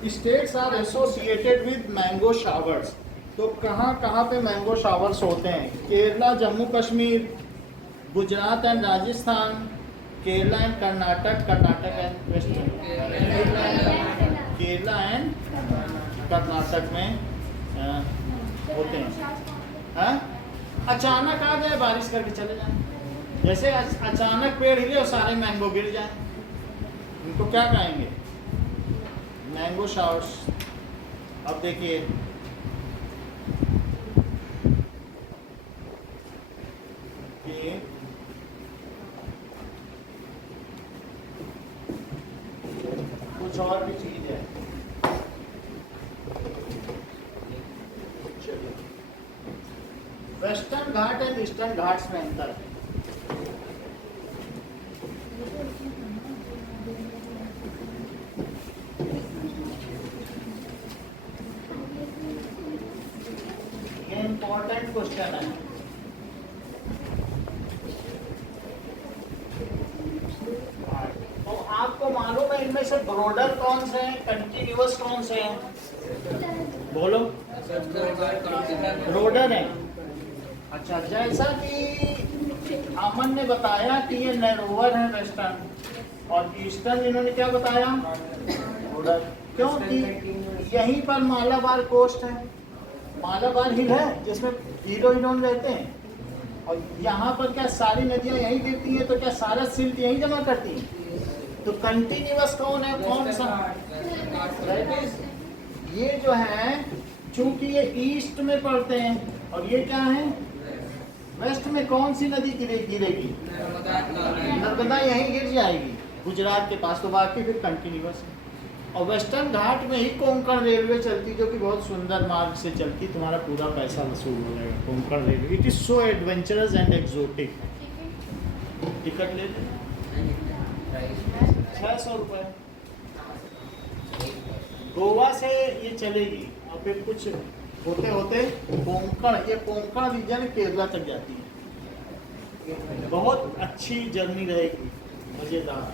states are associated with mango showers? तो कहाँ कहाँ पे मैंगो शावर्स होते हैं? Kerala, Jammu Kashmir, Gujarat and Rajasthan, Kerala and Karnataka, Karnataka and West Bengal, Kerala and Karnataka में होते हैं। हाँ? अचानक आ जाए बारिश करके चले जाए, जैसे अचानक पेड़ हिले और सारे मैंगो गिर जाए, इनको क्या कहेंगे? Mango showers. अब देखिए कि कुछ और भी चीज है। Western Ghat and eastern Ghats में अंतर है। ये इंपॉर्टेंट क्वेश्चन है। तो आपको मालूम है इनमें से ब्रॉडर कौन से हैं, कंटिन्यूअस कौन से हैं? बोलो। ब्रॉडर है। अच्छा, जैसा कि अमन ने बताया कि ये नैरोवर है वेस्टर्न, और ईस्टर्न इन्होंने क्या बताया? ब्रॉडर। क्योंकि यहीं पर मालाबार कोस्ट है, मालाबार हिल है जिसमें हीरो हीरोइन रहते हैं, और यहाँ पर क्या सारी नदियाँ यहीं गिरती हैं, तो क्या सारा सिल्ट यहीं जमा करती हैं? तो कंटिन्यूअस कौन है, कौन सा? ये जो है चूंकि ये ईस्ट में पड़ते हैं, और ये क्या है? वेस्ट में कौन सी नदी गिरेगी? नर्मदा यहीं गिर जाएगी गुजरात के पास, तो बाकी फिर कंटिन्यूअस है। और वेस्टर्न घाट में ही कोंकण रेलवे चलती, जो कि बहुत सुंदर मार्ग से चलती, तुम्हारा पूरा पैसा वसूल हो जाएगा। Konkan railway it is so adventurous and exotic. Ticket ले लें, 600 रुपये। गोवा से ये चलेगी और फिर कुछ होते होते कोंकण, ये कोंकण रीजन केरला तक जाती है। बहुत अच्छी जर्नी रहेगी, मजेदार।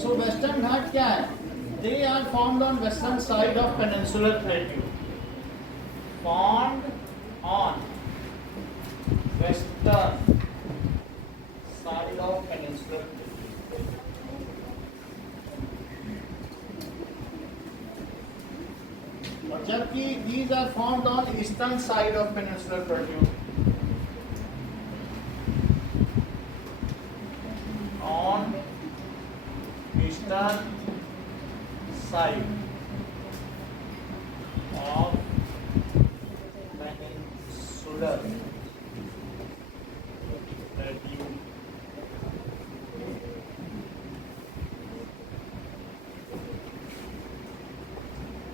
सो वेस्टर्न घाट क्या है? They are formed on western side of peninsular plateau. Formed on western side of peninsular plateau. और जबकि these are formed on eastern side of peninsular plateau. On eastern side of peninsular plateau.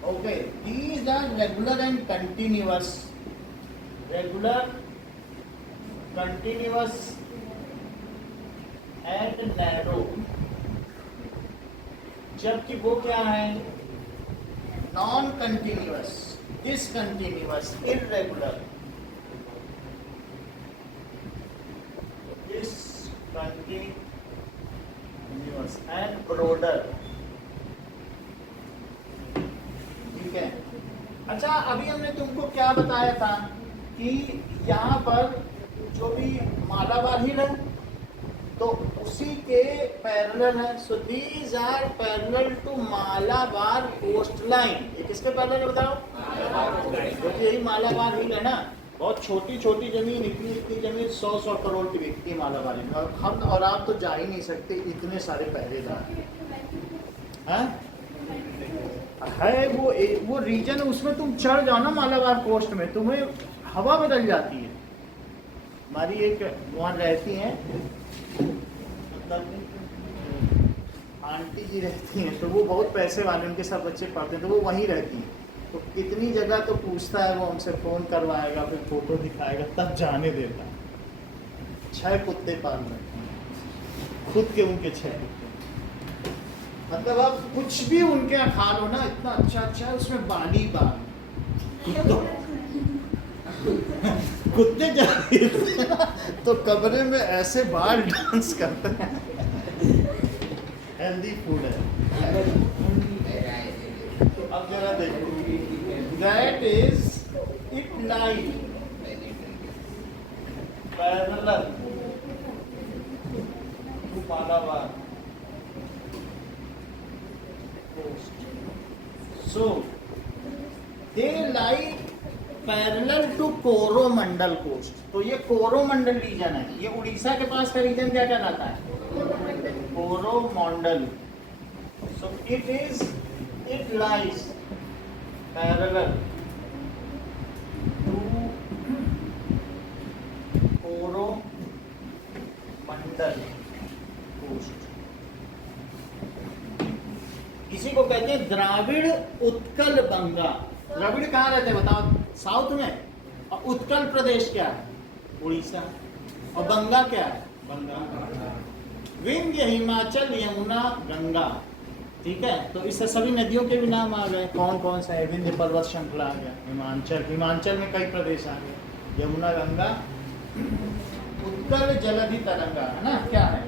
Okay, these are regular and continuous. Regular, continuous and narrow. जबकि वो क्या है? Non continuous, discontinuous, irregular, discontinuous and broader. ठीक है। अच्छा, अभी हमने तुमको क्या बताया था कि यहाँ पर जो भी मालाबार हिल है तो उसी के पैरेलल है। So these are parallel to Malabar coast line. ये किसके पैरेलल है बताओ? क्योंकि यही मालाबार हिल है ना। बहुत छोटी छोटी जमीन, इतनी जमीन 100 करोड़ की बिकती है मालाबार हिल। और हम और आप तो जा ही नहीं सकते, इतने सारे पहरेदार हैं। है वो रीजन, उसमें तुम चढ़ जाओ ना मालाबार कोस्ट में, तुम्हें हवा बदल जाती है। हमारी एक वहाँ रहती हैं, आंटी जी रहती हैं, तो वो बहुत पैसे वाले, उनके साथ बच्चे पढ़ते हैं, तो वो वहीं रहती हैं। तो कितनी जगह तो पूछता है वो हमसे, फ़ोन करवाएगा, फिर फोटो दिखाएगा, तब जाने देता है। 6 कुत्ते पाल रखे हैं, खुद के उनके 6 कुत्ते। मतलब आप कुछ भी उनके यहाँ खा लो ना, इतना अच्छा अच्छा है, उसमें बाली बाल। कुत्ते जाते तो कमरे में ऐसे बाल डांस करते हैं। हेल्दी फूड है। अब जरा देखो, that is it like parallel to Malabar coast. So they like parallel to Coromandel coast. तो ये कोरोमंडल रीजन है। ये उड़ीसा के पास का रीजन क्या कहलाता है? Coromandel. So it lies parallel to Coromandel coast. इसी को कहते हैं द्राविड़ उत्कल बंगा। द्रविड़ कहाँ रहते हैं बताओ? साउथ में। और उत्कल प्रदेश क्या है? उड़ीसा। और बंगा क्या है? बंगाल। विंध्य, हिमाचल, यमुना, गंगा। ठीक है, तो इससे सभी नदियों के भी नाम आ गए। कौन कौन सा है? विंध्य पर्वत श्रृंखला आ गया, हिमाचल में कई प्रदेश आ गए, यमुना, गंगा। उत्कल जलधि तरंगा है ना, क्या है?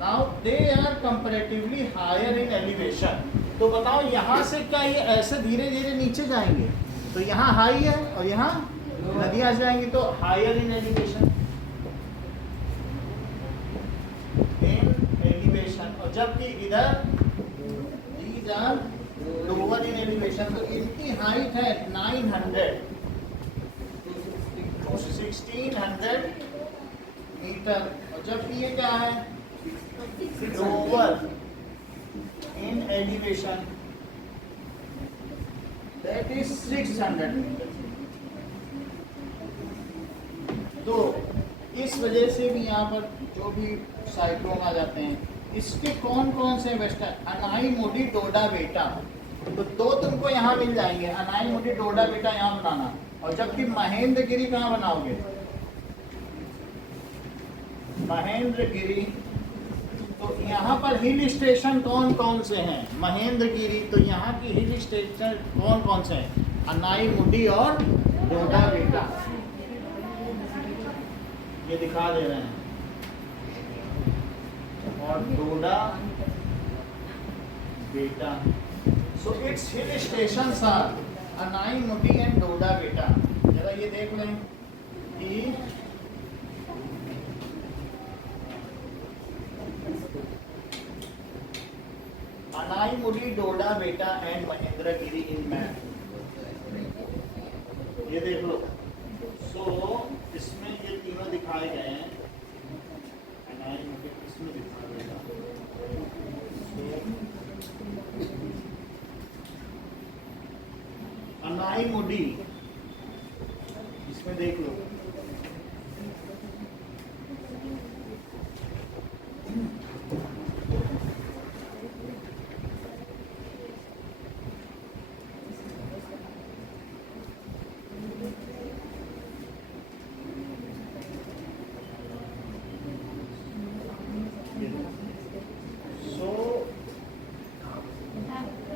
Now they are comparatively higher in elevation. तो बताओ यहाँ से क्या ये ऐसे धीरे धीरे नीचे जाएंगे? तो यहाँ हाई है और यहाँ नदियाँ जाएंगी, तो हायर इन एलिवेशन, और जबकि इधर these are lower in elevation। तो इनकी हाइट है 900 to 1600 मीटर, और जबकि ये क्या है? Lower in elevation, that is 600 metre. तो इस वजह से भी यहाँ पर जो भी साइक्लोन आ जाते हैं, इसके कौन कौन से वेस्टर्न, अनाई मोडी डोडा बेटा, तो दो तुमको यहाँ मिल जाएंगे, अनाई मोडी डोडा बेटा यहाँ बनाना, और जबकि महेंद्रगिरी कहाँ बनाओगे, महेंद्रगिरी, तो यहाँ पर हिल स्टेशन कौन कौन से हैं, महेंद्रगिरी, तो यहाँ की हिल स्टेशन कौन कौन से हैं, अनाई मुडी और डोडा बेटा, ये दिखा दे रहे हैं, और Doda Betta, so it's hill station are Anai Mudi and डोडा बेटा। जरा ये देख लें कि अनाई मुडी डोडा बेटा एंड महेंद्रगिरी इन मैप, ये देख लो। सो इसमें ये तीनों दिखाए गए हैं, अनाई मुडी इसमें दिखाया गया, अनाई मुडी इसमें देख लो,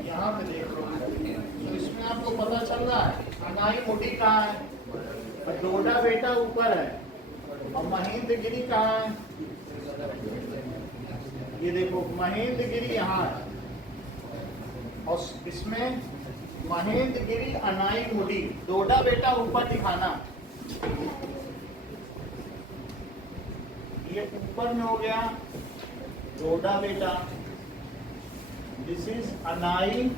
यहाँ पे देख लो, तो इसमें आपको पता चल रहा है अनाई मुडी कहाँ है, और डोडा बेटा ऊपर है, और महेंद्रगिरी कहाँ है, ये देखो महेंद्रगिरी यहाँ है, और इसमें महेंद्रगिरी अनाई मुडी, डोडा बेटा ऊपर दिखाना, ये ऊपर में हो गया डोडा बेटा, दिस इज अनाई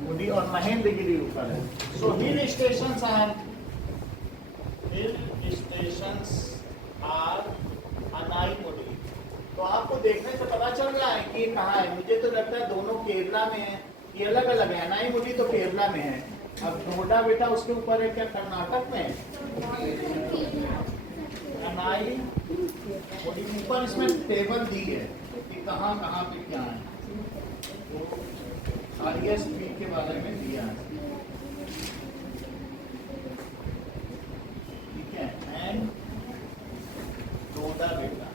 मुडी, और महेंद्रगिरी ऊपर है। सो हिल स्टेशंस आर अनाई मुडी, तो आपको देखने से पता चल रहा है कि ये कहाँ है, मुझे तो लगता है दोनों केरला में है, ये अलग अलग है, अनाई मुडी तो केरला में है, अब डोडा बेटा उसके ऊपर है, क्या कर्नाटक में है, अनाई मुडी ऊपर इसमें टेबल दी है कि कहाँ कहाँ पे क्या है, RSP के बारे में दिया है, ठीक है, एंड डोडा बेटा,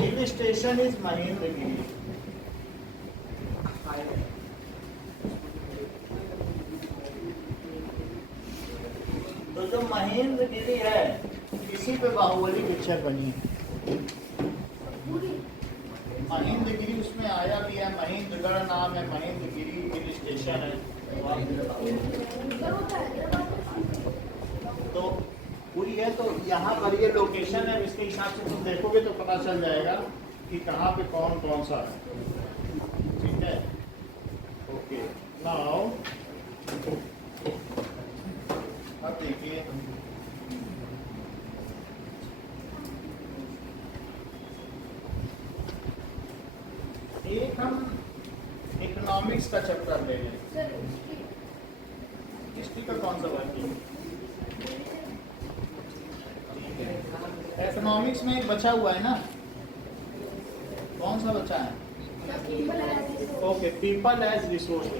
हिल स्टेशन इज महेंद्रगिरी, तो जो महेंद्रगिरी है इसी पे बाहुबली पिक्चर बनी है, महेंद्रगिरी उसमें आया भी है, महेंद्रगढ़ नाम है, महेंद्रगिरी हिल स्टेशन है, तो पूरी है, तो यहाँ पर ये लोकेशन है, इसके हिसाब से तुम देखोगे तो पता चल जाएगा कि कहाँ पे कौन कौन सा है, ठीक है, ओके। नाउ अब देखिए एक हम इकोनॉमिक्स का चैप्टर ले लें, हिस्ट्री का कौन सा वर्किंग, इकोनॉमिक्स में एक बचा हुआ है ना, कौन सा बचा है, ओके, पीपल एज रिसोर्स,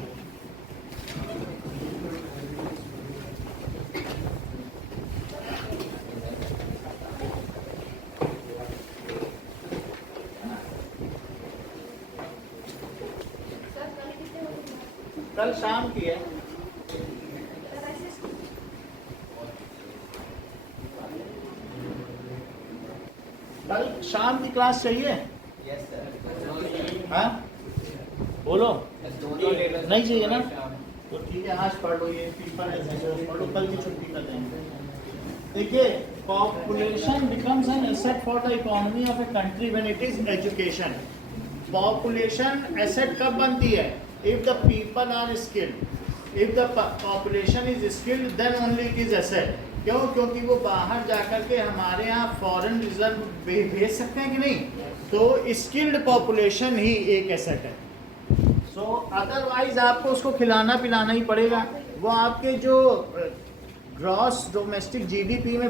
कल शाम की है, कल शाम की क्लास चाहिए, हाँ बोलो, नहीं चाहिए ना, तो ठीक है आज पढ़ लो, ये पीपल पढ़ लो, कल की छुट्टी कर देंगे। देखिए, population becomes an asset for the economy of a country when it is education. Population asset कब बनती है, if the people are skilled, if the population is skilled then only it is asset। क्यों, क्योंकि वो बाहर जाकर के हमारे यहाँ फॉरेन रिजर्व भेज सकते हैं कि नहीं, तो स्किल्ड पॉपुलेशन ही एक एसेट है। सो अदरवाइज आपको उसको खिलाना पिलाना ही पड़ेगा, वो आपके जो ग्रॉस डोमेस्टिक जीडीपी में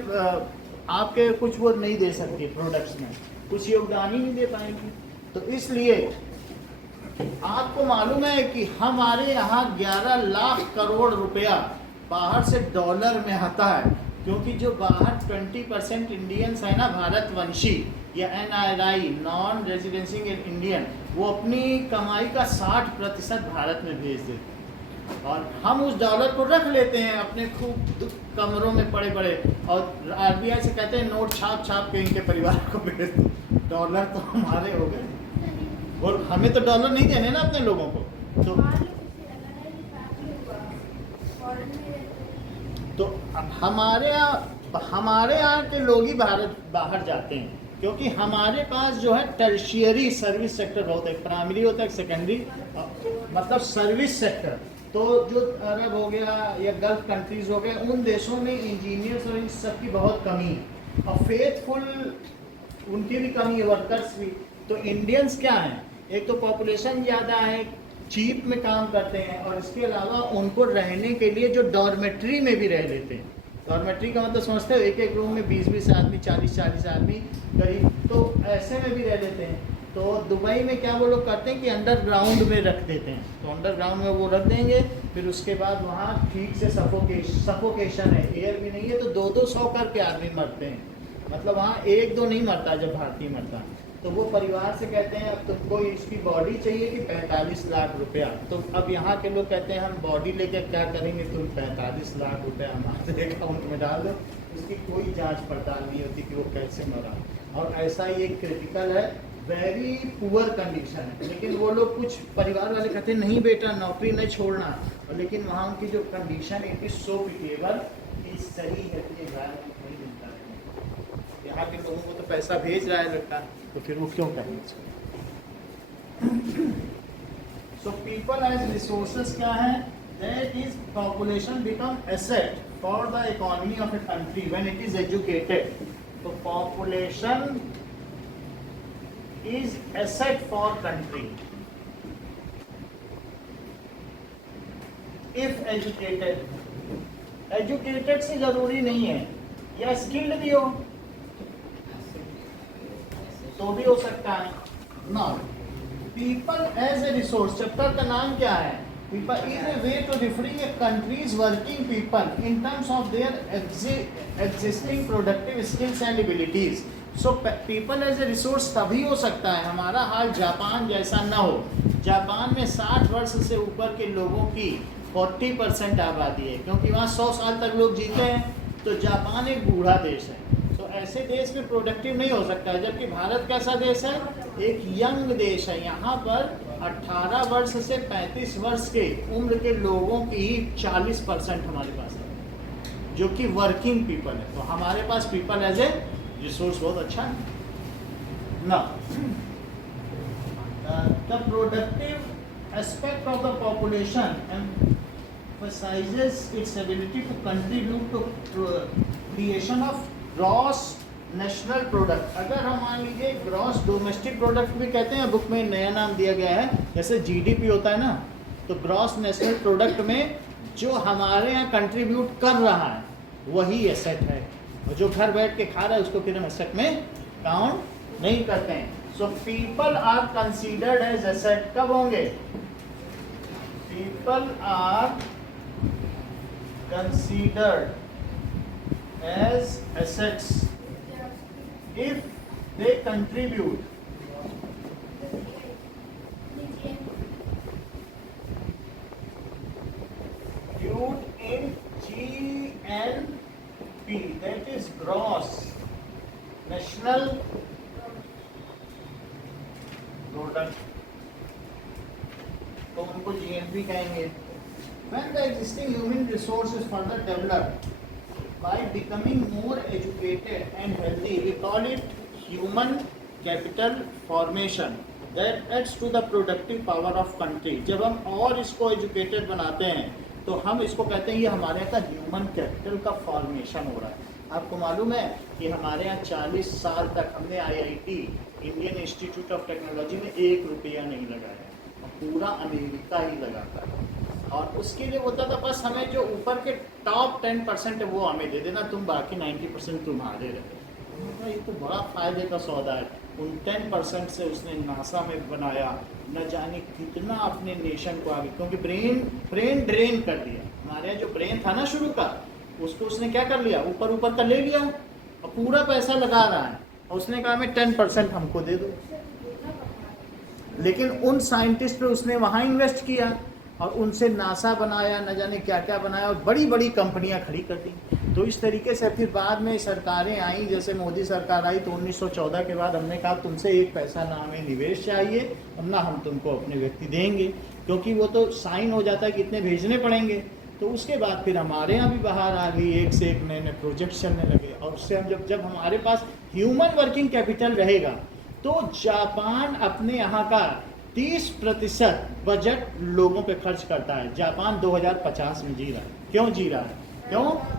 आपके कुछ वो नहीं दे सकती, प्रोडक्ट्स में कुछ योगदान ही नहीं दे पाएंगी। तो इसलिए आपको मालूम है कि हमारे यहाँ 11 लाख करोड़ रुपया बाहर से डॉलर में आता है, क्योंकि जो बाहर 20% इंडियंस है ना, भारतवंशी या NRI, नॉन रेजिडेंसिंग इंडियन, वो अपनी कमाई का 60% भारत में भेज देते हैं और हम उस डॉलर को रख लेते हैं अपने खूब कमरों में पड़े पड़े, और RBI से कहते हैं नोट छाप छाप के इनके परिवार को भेज दो, डॉलर तो हमारे हो गए और हमें तो डॉलर नहीं देने ना अपने लोगों को। तो हमारे यहाँ के लोग ही बाहर जाते हैं, क्योंकि हमारे पास जो है टर्शियरी सर्विस सेक्टर बहुत है, प्राइमरी होता है, सेकेंडरी मतलब सर्विस सेक्टर। तो जो अरब हो गया या गल्फ कंट्रीज हो गए, उन देशों में इंजीनियर्स और इन सब की बहुत कमी है और फेथफुल उनकी भी कमी है, वर्कर्स भी। तो इंडियंस क्या हैं, एक तो पॉपुलेशन ज़्यादा है, चीप में काम करते हैं, और इसके अलावा उनको रहने के लिए जो डॉर्मेट्री में भी रह लेते हैं। डॉर्मेट्री का मतलब समझते हो, एक एक रूम में 20-20 आदमी, 40-40 आदमी करीब, तो ऐसे में भी रह लेते हैं। तो दुबई में क्या वो लोग करते हैं कि अंडरग्राउंड में रख देते हैं, तो अंडरग्राउंड में वो रख देंगे, फिर उसके बाद वहाँ ठीक से सफोकेशन है, एयर भी नहीं है, तो 200 करके आदमी मरते हैं। मतलब वहाँ 1-2 नहीं मरता जब भारतीय मरता। तो वो परिवार से कहते हैं अब तुमको इसकी बॉडी चाहिए कि 45 लाख रुपया। तो अब यहाँ के लोग कहते हैं हम बॉडी लेके क्या करेंगे, तुम 45 लाख रुपया हमारे अकाउंट में डाल दो। उसकी कोई जांच पड़ताल नहीं होती कि वो कैसे मरा। और ऐसा ही एक क्रिटिकल है, वेरी पुअर कंडीशन है, लेकिन वो लोग कुछ परिवार वाले कहते हैं नहीं बेटा नौकरी नहीं छोड़ना, लेकिन वहाँ उनकी जो condition it is so pitiable कि सही है कि ये गाय नहीं मिलता है। यहाँ के लोगों को तो पैसा भेज रहा है लड़का, तो फिर वो क्यों करेंगे इसको। सो पीपल एज रिसोर्सेज क्या है, that is population become asset for the economy of a country when it is educated. तो population is asset for country if educated से जरूरी नहीं है, या स्किल्ड भी हो तो भी हो सकता है ना। People as a resource chapter का नाम क्या है, people is a way to referring a countries working people in terms of their existing productive skills and abilities. So people as a resource तभी हो सकता है हमारा हाल जापान जैसा ना हो। जापान में 60 वर्ष से ऊपर के लोगों की 40% आबादी है, क्योंकि वहाँ 100 साल तक लोग जीते हैं। तो जापान एक बूढ़ा देश है, तो ऐसे देश में प्रोडक्टिव नहीं हो सकता है। जबकि भारत कैसा देश है, एक यंग देश है। यहाँ पर 18 वर्ष से 35 वर्ष के उम्र के लोगों की ही 40% हमारे पास है, जो कि वर्किंग पीपल है। तो हमारे पास पीपल एज ए रिसोर्स बहुत अच्छा है ना। The productive aspect of the population emphasizes its ability to contribute to creation of gross national product। अगर हम मान लीजिए ग्रॉस डोमेस्टिक प्रोडक्ट भी कहते हैं, बुक में नया नाम दिया गया है, जैसे GDP होता है ना, तो ग्रॉस नेशनल प्रोडक्ट में जो हमारे यहाँ कंट्रीब्यूट कर रहा है वही एसेट है, और जो घर बैठ के खा रहा है उसको फिर हम एसेट में काउंट नहीं करते हैं। So people are considered as asset कब होंगे, people are considered as assets if they contribute in GNP, that is gross national product, तो उनको GNP कहेंगे। When the existing human resource is further developed by becoming more educated and healthy, we call it human capital formation that adds to the productive power of country। जब हम और इसको educated बनाते हैं तो हम इसको कहते हैं ये हमारे यहाँ का ह्यूमन कैपिटल का फॉर्मेशन हो रहा है। आपको मालूम है कि हमारे यहाँ 40 साल तक हमने IIT Indian institute of technology में 1 रुपया नहीं लगाया, पूरा अमेरिका ही लगाता है। और उसके लिए बोलता था बस हमें जो ऊपर के टॉप 10% है वो हमें दे देना, तुम बाकी 90% तुम्हारे रहे। ये तो बड़ा फायदे का सौदा है। उन 10% से उसने नासा में बनाया न जाने कितना अपने नेशन को आगे, क्योंकि ब्रेन ड्रेन कर दिया। हमारे यहाँ जो ब्रेन था ना शुरू का, उसको उसने क्या कर लिया, ऊपर ऊपर का ले लिया और पूरा पैसा लगा रहा है, और उसने कहा हमें 10% हमको दे दो। लेकिन उन साइंटिस्ट पे उसने वहाँ इन्वेस्ट किया और उनसे नासा बनाया, न जाने क्या क्या बनाया, और बड़ी बड़ी कंपनियां खड़ी कर दी। तो इस तरीके से फिर बाद में सरकारें आई, जैसे मोदी सरकार आई तो 1914 के बाद हमने कहा तुमसे एक पैसा ना हमें निवेश चाहिए और ना हम तुमको अपने व्यक्ति देंगे, क्योंकि वो तो साइन हो जाता है कि इतने भेजने पड़ेंगे। तो उसके बाद फिर हमारे यहाँ भी बाहर आ गई, एक से एक नए नए प्रोजेक्ट चलने लगे। और उससे हम जब हमारे पास ह्यूमन वर्किंग कैपिटल रहेगा तो जापान अपने यहाँ का 30% बजट लोगों पे खर्च करता है। जापान 2050 में जी रहा है। क्यों जी रहा है?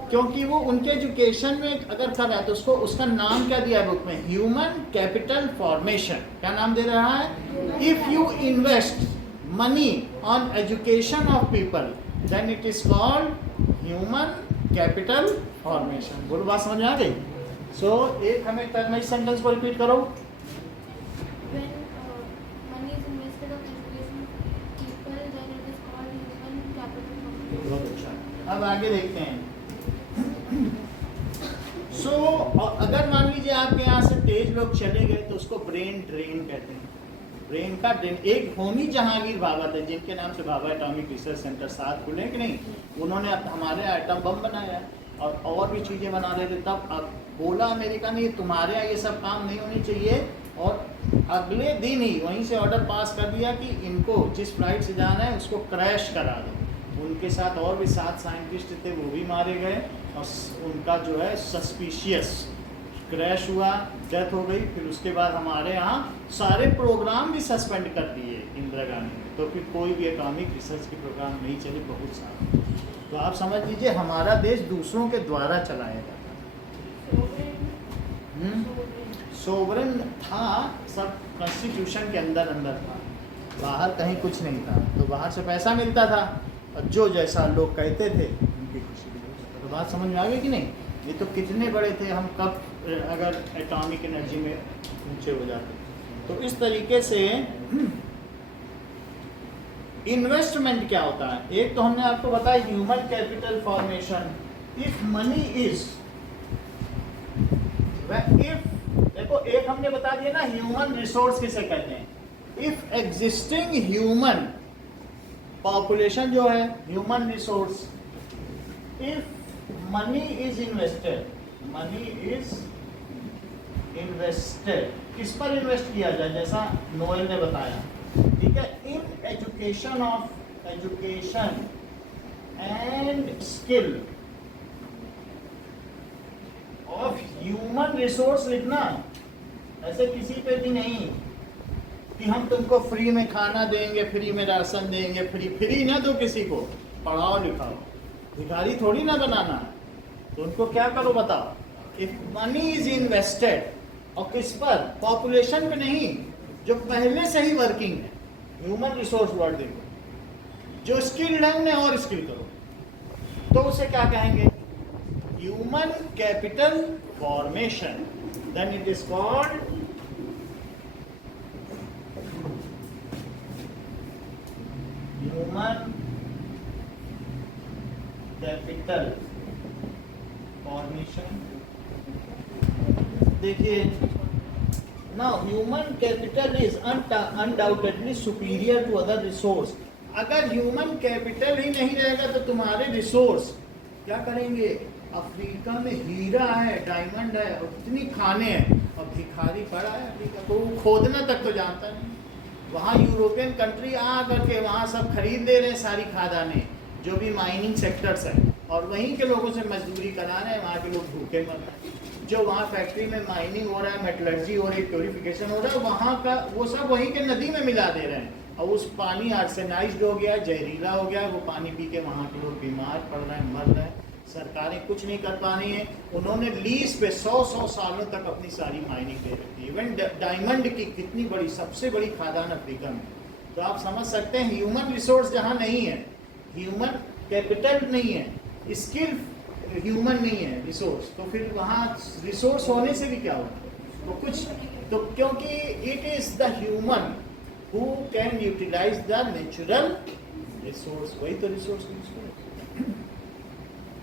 क्योंकि वो उनके एजुकेशन में अगर कर रहा है तो उसका नाम क्या दिया है बुक में, ह्यूमन कैपिटल फॉर्मेशन। क्या नाम दे रहा है? If you invest money on education of people then it is called human capital formation. बोलो बात समझ आ गई? सो एक हमें टर्म सेंटेंस को रिपीट करो। बहुत अच्छा। अब आगे देखते हैं। अगर मान लीजिए आपके यहाँ से तेज लोग चले गए तो उसको ब्रेन ड्रेन कहते हैं। ब्रेन का ड्रेन। एक होमी जहांगीर बाबा थे जिनके नाम से बाबा एटॉमिक रिसर्च सेंटर 7 खुले कि नहीं, उन्होंने हमारे एटम बम बनाया और भी चीज़ें बना रहे थे। तब अब बोला अमेरिका ने तुम्हारे यहाँ ये सब काम नहीं होनी चाहिए, और अगले दिन ही वहीं से ऑर्डर पास कर दिया कि इनको जिस फ्लाइट से जाना है उसको क्रैश करा दो। उनके साथ और भी 7 साइंटिस्ट थे, वो भी मारे गए, और उनका जो है सस्पिशियस क्रैश हुआ, डेथ हो गई। फिर उसके बाद हमारे यहाँ सारे प्रोग्राम भी सस्पेंड कर दिए इंदिरा गांधी ने, तो फिर कोई भी एटॉमिक रिसर्च के प्रोग्राम नहीं चले बहुत सारे। तो आप समझ लीजिए हमारा देश दूसरों के द्वारा चलाया जाता है। सोवरेन था, सब कॉन्स्टिट्यूशन के अंदर था, बाहर कहीं कुछ नहीं था। तो बाहर से पैसा मिलता था और जो जैसा लोग कहते थे उनकी खुशी भी हो जाता। तो बात समझ में आ गई कि नहीं? ये तो कितने बड़े थे हम, कब अगर एटॉमिक एनर्जी में ऊंचे हो जाते। तो इस तरीके से इन्वेस्टमेंट क्या होता है? एक तो हमने आपको बताया human capital formation. If money is, if देखो एक हमने बता दिया ना ह्यूमन रिसोर्स किसे कहते हैं। इफ एग्जिस्टिंग ह्यूमन पॉपुलेशन जो है human resource, if money is invested, money is invested, किस पर इन्वेस्ट किया जाए? जैसा नोएल ने बताया, ठीक है, in education of education and skill of human resource लिखना। ऐसे किसी पे भी नहीं कि हम तुमको फ्री में खाना देंगे, फ्री में राशन देंगे, फ्री ना दो किसी को, पढ़ाओ लिखाओ, भिखारी थोड़ी ना बनाना। तो उनको क्या करो बताओ। इफ मनी इज इन्वेस्टेड, और किस पर? पॉपुलेशन पे नहीं, जो पहले से ही वर्किंग है। ह्यूमन रिसोर्स वर्ड देखो, जो स्किल्ड है उन्हें और स्किल करो, तो उसे क्या कहेंगे? Human capital formation. Then it is called human capital formation. देखिए ना, human capital is undoubtedly superior to other resource. अगर ह्यूमन कैपिटल ही नहीं रहेगा तो तुम्हारे रिसोर्स क्या करेंगे? अफ्रीका में हीरा है, डायमंड है, और इतनी खाने हैं, और भिखारी पड़ा है अफ्रीका को, वो खोदना तक तो जानता नहीं। वहाँ यूरोपियन कंट्री आ करके वहाँ सब खरीद ले रहे हैं सारी खादानें, जो भी माइनिंग सेक्टर्स हैं, और वहीं के लोगों से मजदूरी करा रहे हैं। वहाँ के लोग भूखे मर रहे हैं। जो वहाँ फैक्ट्री में माइनिंग हो रहा है, मेटलर्जी हो रही है, प्योरीफिकेशन हो रहा है, वहाँ का वो सब वहीं के नदी में मिला दे रहे हैं, और उस पानी आर्सेनाइज्ड हो गया, जहरीला हो गया। वो पानी पी के वहाँ के लोग बीमार पड़ रहे हैं, मर रहे हैं। सरकारें कुछ नहीं कर पा रही हैं। उन्होंने लीज पे 100 सालों तक अपनी सारी माइनिंग दे रखी है। इवन डायमंड की कितनी बड़ी, सबसे बड़ी खादान अफ्रीका में। तो आप समझ सकते हैं ह्यूमन रिसोर्स जहाँ नहीं है, ह्यूमन कैपिटल नहीं है, स्किल ह्यूमन नहीं है रिसोर्स, तो फिर वहाँ रिसोर्स होने से भी क्या होगा, तो कुछ, तो क्योंकि it is the human who can utilise the natural resource, वही तो रिसोर्स यूज करें।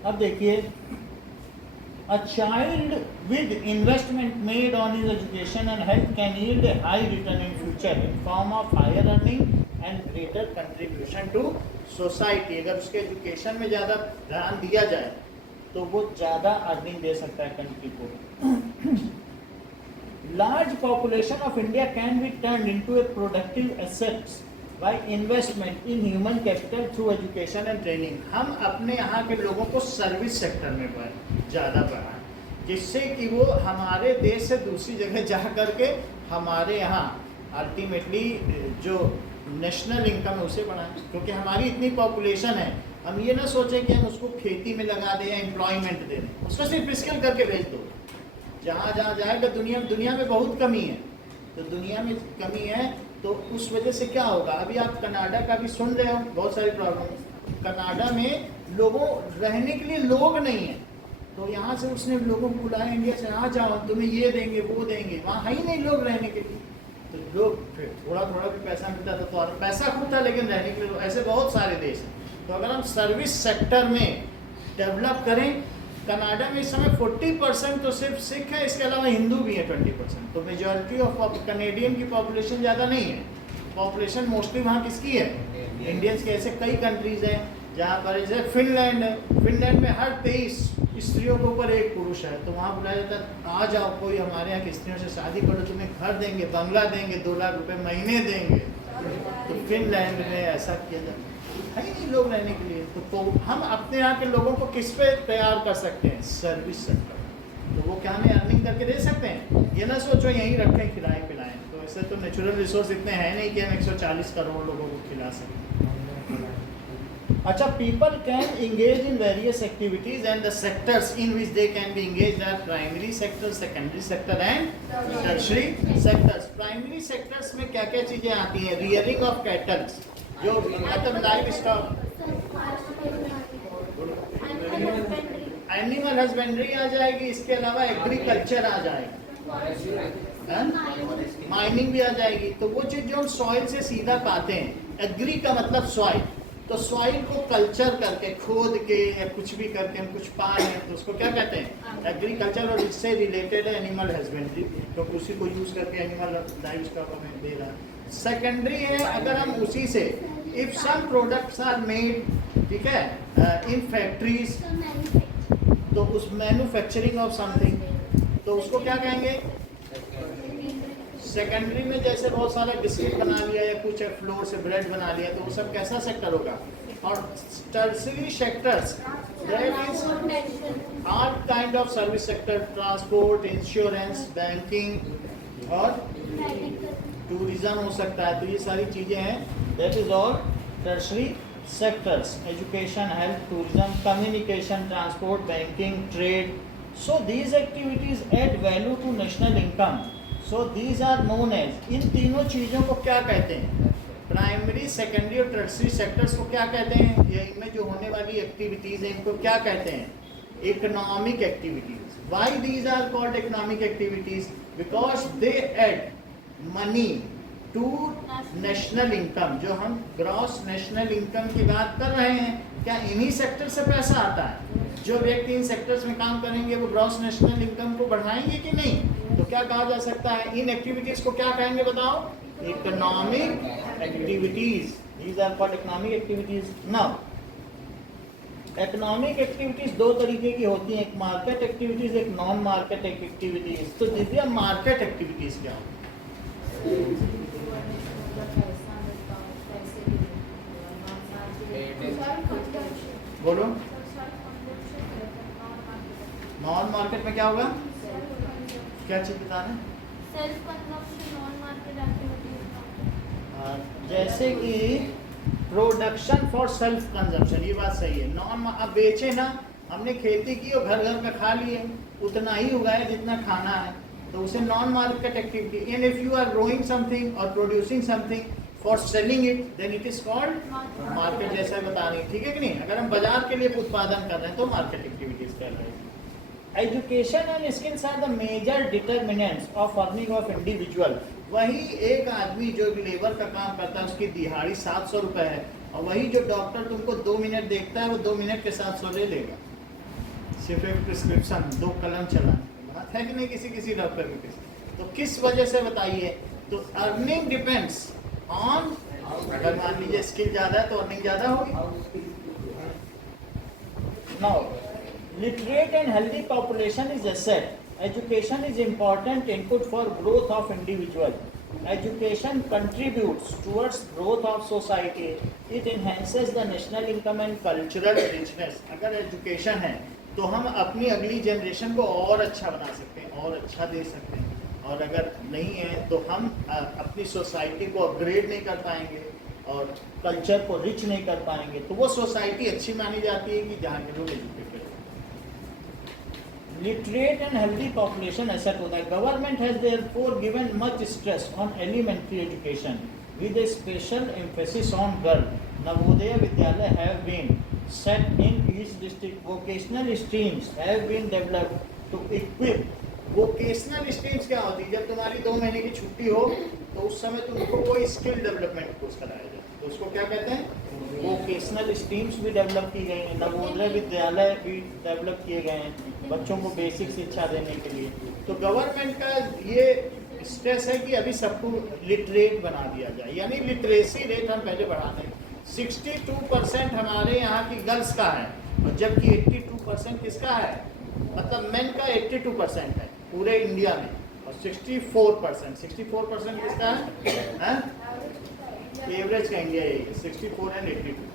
अब देखिए, a child with investment made on his education and health can yield a high return in future in form of higher earning and greater contribution to society। अगर उसके education में ज़्यादा ध्यान दिया जाए तो वो ज़्यादा अर्निंग दे सकता है कंट्री को। Large population of India can be turn into A productive assets by investment in human capital through education and training. हम अपने यहाँ के लोगों को सर्विस सेक्टर में ज़्यादा बढ़ाएं, जिससे कि वो हमारे देश से दूसरी जगह जा करके हमारे यहाँ अल्टीमेटली जो नेशनल इनकम है उसे बढ़ाएं। क्योंकि हमारी इतनी पॉपुलेशन है, हम ये ना सोचें कि हम उसको खेती में लगा दें या एम्प्लॉयमेंट दे दें, उसको सिर्फ स्किल करके भेज दो। जहाँ जहाँ जाएगा दुनिया में बहुत कमी है, तो दुनिया में कमी है तो उस वजह से क्या होगा। अभी आप कनाडा का भी सुन रहे हो, बहुत सारी प्रॉब्लम। कनाडा में लोगों रहने के लिए लोग नहीं है, तो यहाँ से उसने लोगों को बुलाया इंडिया से, आ जाओ तुम्हें ये देंगे वो देंगे, वहाँ है ही नहीं लोग रहने के लिए। तो लोग फिर थोड़ा थोड़ा भी पैसा मिलता था, तो पैसा खूब था लेकिन रहने के लिए ऐसे बहुत सारे देश हैं। तो अगर हम सर्विस सेक्टर में डेवलप करें, कनाडा में इस समय 40% तो सिर्फ सिख है, इसके अलावा हिंदू भी है 20%। तो मेजॉरिटी ऑफ कनेडियन की पॉपुलेशन ज़्यादा नहीं है, पॉपुलेशन मोस्टली वहाँ किसकी है, इंडियंस के। ऐसे कई कंट्रीज हैं जहाँ पर, जैसे फिनलैंड है, फिनलैंड में हर 23 स्त्रियों के ऊपर एक पुरुष है। तो वहाँ बुलाया जाता है, आ जाओ कोई हमारे यहाँ की स्त्रियों से शादी करो, तुम्हें घर देंगे, बंगला देंगे, 2 लाख रुपए महीने देंगे। तो फिनलैंड में ऐसा किया जाता है ही नहीं लोग रहने के लिए। तो हम अपने यहाँ के लोगों को किस पे तैयार कर सकते हैं, सर्विस सेक्टर। तो वो क्या हमें अर्निंग करके दे सकते हैं, ये ना सोचो यहीं रखें खिलाएं पिलाएं। तो ऐसे तो नेचुरल रिसोर्स इतने हैं नहीं कि हम 140 करोड़ लोगों को खिला सकें। अच्छा, people can engage in various activities and the sectors in which they can be engage are primary sector, secondary sector and tertiary sectors. Primary sectors में क्या क्या चीजें आती हैं, रियरिंग ऑफ कैटल्स, जो मतलब लाइव स्टॉक, एनिमल हस्बेंड्री आ जाएगी, इसके अलावा एग्रीकल्चर आ जाएगा, माइनिंग भी आ जाएगी। तो वो चीज जो हम सॉइल से सीधा पाते हैं, एग्री का मतलब सॉइल, तो सॉइल को कल्चर करके खोद के या कुछ भी करके हम कुछ पा रहे हैं तो उसको क्या कहते हैं, एग्रीकल्चर। और इससे रिलेटेड है एनिमल हस्बेंड्री, क्योंकि उसी को यूज करके एनिमल लाइव स्टॉक हमें दे रहा है। सेकेंडरी है, अगर हम उसी से if some products are made, ठीक है, इन फैक्ट्रीज, तो उस मैन्युफैक्चरिंग ऑफ समथिंग, तो उसको क्या कहेंगे सेकेंडरी में। जैसे बहुत सारे बिस्किट बना लिया या कुछ फ्लोर से ब्रेड बना लिया, तो वो सब कैसा सेक्टर होगा। और tertiary sectors, that is all kind of service sector, transport, insurance, banking और टूरिज्म हो सकता है। तो ये सारी चीजें हैं, that is all tertiary sectors, education, health, tourism, communication, transport, banking, trade. So these activities add value to national income. So these are known as, इन तीनों चीज़ों को क्या कहते हैं, प्राइमरी, सेकेंडरी और टर्शियरी सेक्टर्स को क्या कहते हैं, ये इनमें जो होने वाली एक्टिविटीज़ हैं इनको क्या कहते हैं, economic activities. Why these are called economic activities? Because they add money to national income. जो हम ग्रॉस नेशनल इनकम की बात कर रहे हैं, क्या इन्हीं सेक्टर से पैसा आता है। जो व्यक्ति इन सेक्टर्स में काम करेंगे वो ग्रॉस नेशनल इनकम को बढ़ाएंगे कि नहीं। तो क्या कहा जा सकता है, इन एक्टिविटीज को क्या कहेंगे बताओ, economic activities. These are called economic activities. Now economic activities दो तरीके की होती हैं, एक मार्केट एक्टिविटीज, एक नॉन मार्केट एक्टिविटीज। तो दिव्या, मार्केट एक्टिविटीज क्या होती है? बोलो, नॉन मार्केट में क्या होगा, क्या चीज बता रहे हैं, जैसे कि प्रोडक्शन फॉर सेल्फ कंजम्पशन, ये बात सही है। नॉन, अब बेचे ना, हमने खेती की और घर घर में खा लिए, उतना ही उगाया जितना खाना है, तो उसे non market activity. And if you are growing something or producing something for selling it then it is called market, जैसा बता रही, ठीक है कि नहीं। अगर हम बाजार के लिए उत्पादन कर रहे हैं तो मार्केट एक्टिविटीज कर रहे हैं। Education and skills are the major determinants of earning of individual. वही एक आदमी जो लेबर का काम करता है उसकी दिहाड़ी 700 रुपए है, और वही जो डॉक्टर तुमको 2 मिनट देखता है वो 2 मिनट के 700 ले लेगा, सिर्फ एक प्रिस्क्रिप्शन 2 कलम चलाने की बात है कि नहीं, किसी किसी डॉक्टर की किसी। तो किस वजह से बताइए, तो अर्निंग डिपेंड्स ऑन, अगर मान लीजिए स्किल ज़्यादा है तो अर्निंग ज़्यादा होगी। Now literate and healthy population is asset. Education is important input for growth of individual. Education contributes towards growth of society. It enhances the national income and cultural richness. अगर education है तो हम अपनी अगली generation को और अच्छा बना सकते हैं, और अच्छा दे सकते हैं, और अगर नहीं है तो हम अपनी सोसाइटी को अपग्रेड नहीं कर पाएंगे और कल्चर को रिच नहीं कर पाएंगे। तो वो सोसाइटी अच्छी मानी जाती है कि जहाँ के लोग educated. Literate and healthy population asset होता है। Government has therefore given much stress on elementary education with a special emphasis on girl. Navodaya Vidyalaya have been set in each district. Vocational streams have been developed to equip. Vocational streams क्या होती है? जब तुम्हारी 2 महीने की छुट्टी हो तो उस समय तुमको कोई स्किल डेवलपमेंट कोर्स कराया जाए, तो उसको क्या कहते हैं? वोकेशनल स्ट्रीम्स भी डेवलप की गई हैं, नवोदय विद्यालय भी डेवलप किए गए हैं बच्चों को बेसिक शिक्षा देने के लिए। तो गवर्नमेंट का ये स्ट्रेस है कि अभी सबको लिटरेट बना दिया जाए, यानी लिटरेसी रेट हम पहले बढ़ा दें। 62% हमारे यहाँ की गर्ल्स का है, और जबकि 82% किसका है, मतलब मेन का 82% है पूरे इंडिया में, और 64% किसका है? एवरेज का इंडिया है 64 एंड 82।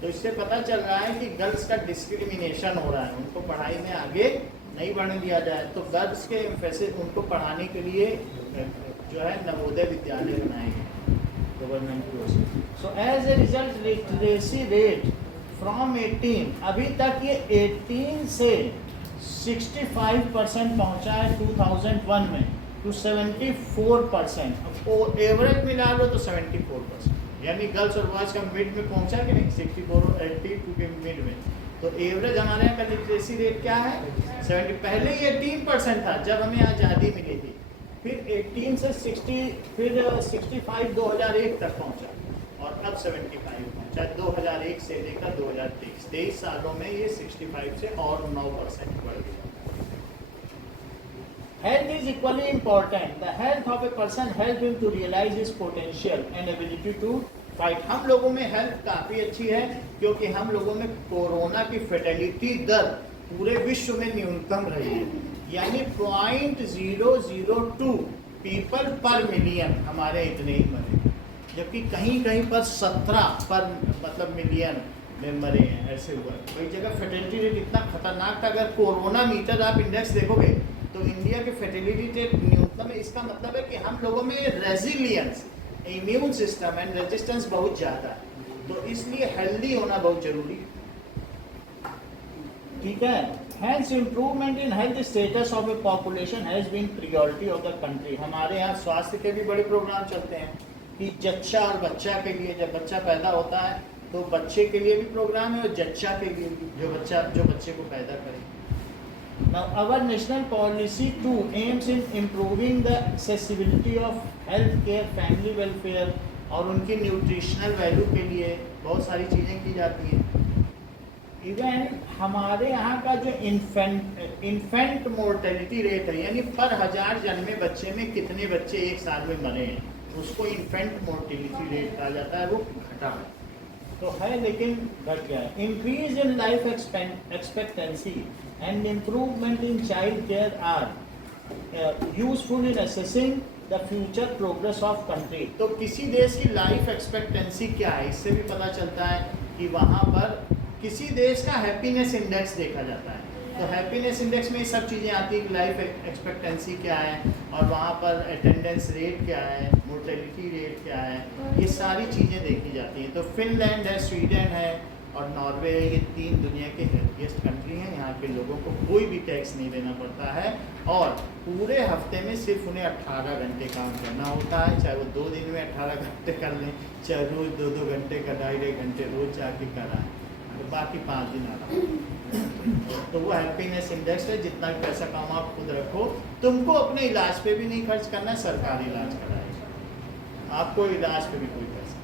तो इससे पता चल रहा है कि गर्ल्स का डिस्क्रिमिनेशन हो रहा है, उनको पढ़ाई में आगे नहीं बढ़ने दिया जाए। तो गर्ल्स के एम्फेसिस उनको पढ़ाने के लिए जो है नवोदय विद्यालय बनाए गए गवर्नमेंट की ओर से। So as a result literacy rate from 18, अभी तक ये 18 से 65% पहुँचा है 2001 में टू 74%। अब एवरेज मिला लो तो 74%, यानी गर्ल्स और बॉयज़ का मिड में पहुंचा कि नहीं, 64 और 82 के मिड में। तो एवरेज हमारे यहाँ का लिटरेसी रेट क्या है? 70। पहले ये 3% था जब हमें आज़ादी मिली थी, फिर 18 से 60, फिर 65 2001 तक पहुंचा, और अब 75 पहुंचा 2001 से लेकर 2023। 23 सालों में ये 65 से और 9% बढ़ गया। Health is equally important. The health of a person helps him to realize his potential and ability to fight. हम लोगों में हेल्थ काफ़ी अच्छी है क्योंकि हम लोगों में कोरोना की फेटेलिटी दर पूरे विश्व में न्यूनतम रही है, यानी 0.002 पीपल पर मिलियन हमारे इतने ही मरे, जबकि कहीं कहीं पर 17 पर मतलब मिलियन में मरे हैं, ऐसे हुआ। कई जगह फेटेलिटी रेट इतना खतरनाक था, अगर कोरोना मीटर आप इंडेक्स देखोगे तो इंडिया के फेटेलिटी रेट न्यूनतम है। इसका मतलब है कि हम लोगों में resilience, immune system and resistance बहुत ज़्यादा है, तो इसलिए हेल्दी होना बहुत जरूरी है। ठीक है। Hence improvement in health status of a population has been priority of the country. हमारे यहाँ स्वास्थ्य के भी बड़े प्रोग्राम चलते हैं कि जच्चा और बच्चा के लिए, जब बच्चा पैदा होता है तो बच्चे के लिए भी प्रोग्राम है और जच्चा के लिए भी, जो बच्चे को पैदा करे। Now our national policy too aims in improving the accessibility of health care, family welfare और उनकी न्यूट्रिशनल वैल्यू के लिए बहुत सारी चीज़ें की जाती हैं। इवन हमारे यहाँ का जो इन्फेंट मोर्टेलिटी रेट है, यानी पर 1000 जन्मे बच्चे में कितने बच्चे एक साल में मरे हैं, उसको इन्फेंट मोर्टेलिटी रेट कहा जाता है। वो घटा है तो है लेकिन घट गया है। Increase in life expectancy and improvement in child care are useful in assessing the future progress of country. तो किसी देश की लाइफ एक्सपेक्टेंसी क्या है, इससे भी पता चलता है कि वहाँ पर किसी देश का हैप्पीनेस इंडेक्स देखा जाता है। तो हैप्पीनेस इंडेक्स में ये सब चीज़ें आती हैं कि लाइफ एक्सपेक्टेंसी क्या है और वहाँ पर अटेंडेंस रेट क्या है, मोर्टेलिटी रेट क्या है, ये सारी चीज़ें देखी जाती हैं। तो फिनलैंड है, स्वीडन है, और नॉर्वे, ये 3 दुनिया के हेल्थीएस्ट कंट्री हैं। यहाँ के लोगों को कोई भी टैक्स नहीं देना पड़ता है और पूरे हफ्ते में सिर्फ उन्हें 18 घंटे काम करना होता है, चाहे वो 2 दिन में 18 घंटे कर लें, चाहे रोज़ 2-2 घंटे का 2.5 घंटे रोज़ जाके कराएं, तो बाकी 5 दिन आराम। तो वो हैप्पीनेस इंडेक्स है, जितना भी पैसा कमाओ आप खुद रखो, तुमको अपने इलाज पे भी नहीं खर्च करना है, सरकारी इलाज कराएगा, आपको इलाज पे भी कोई पैसा।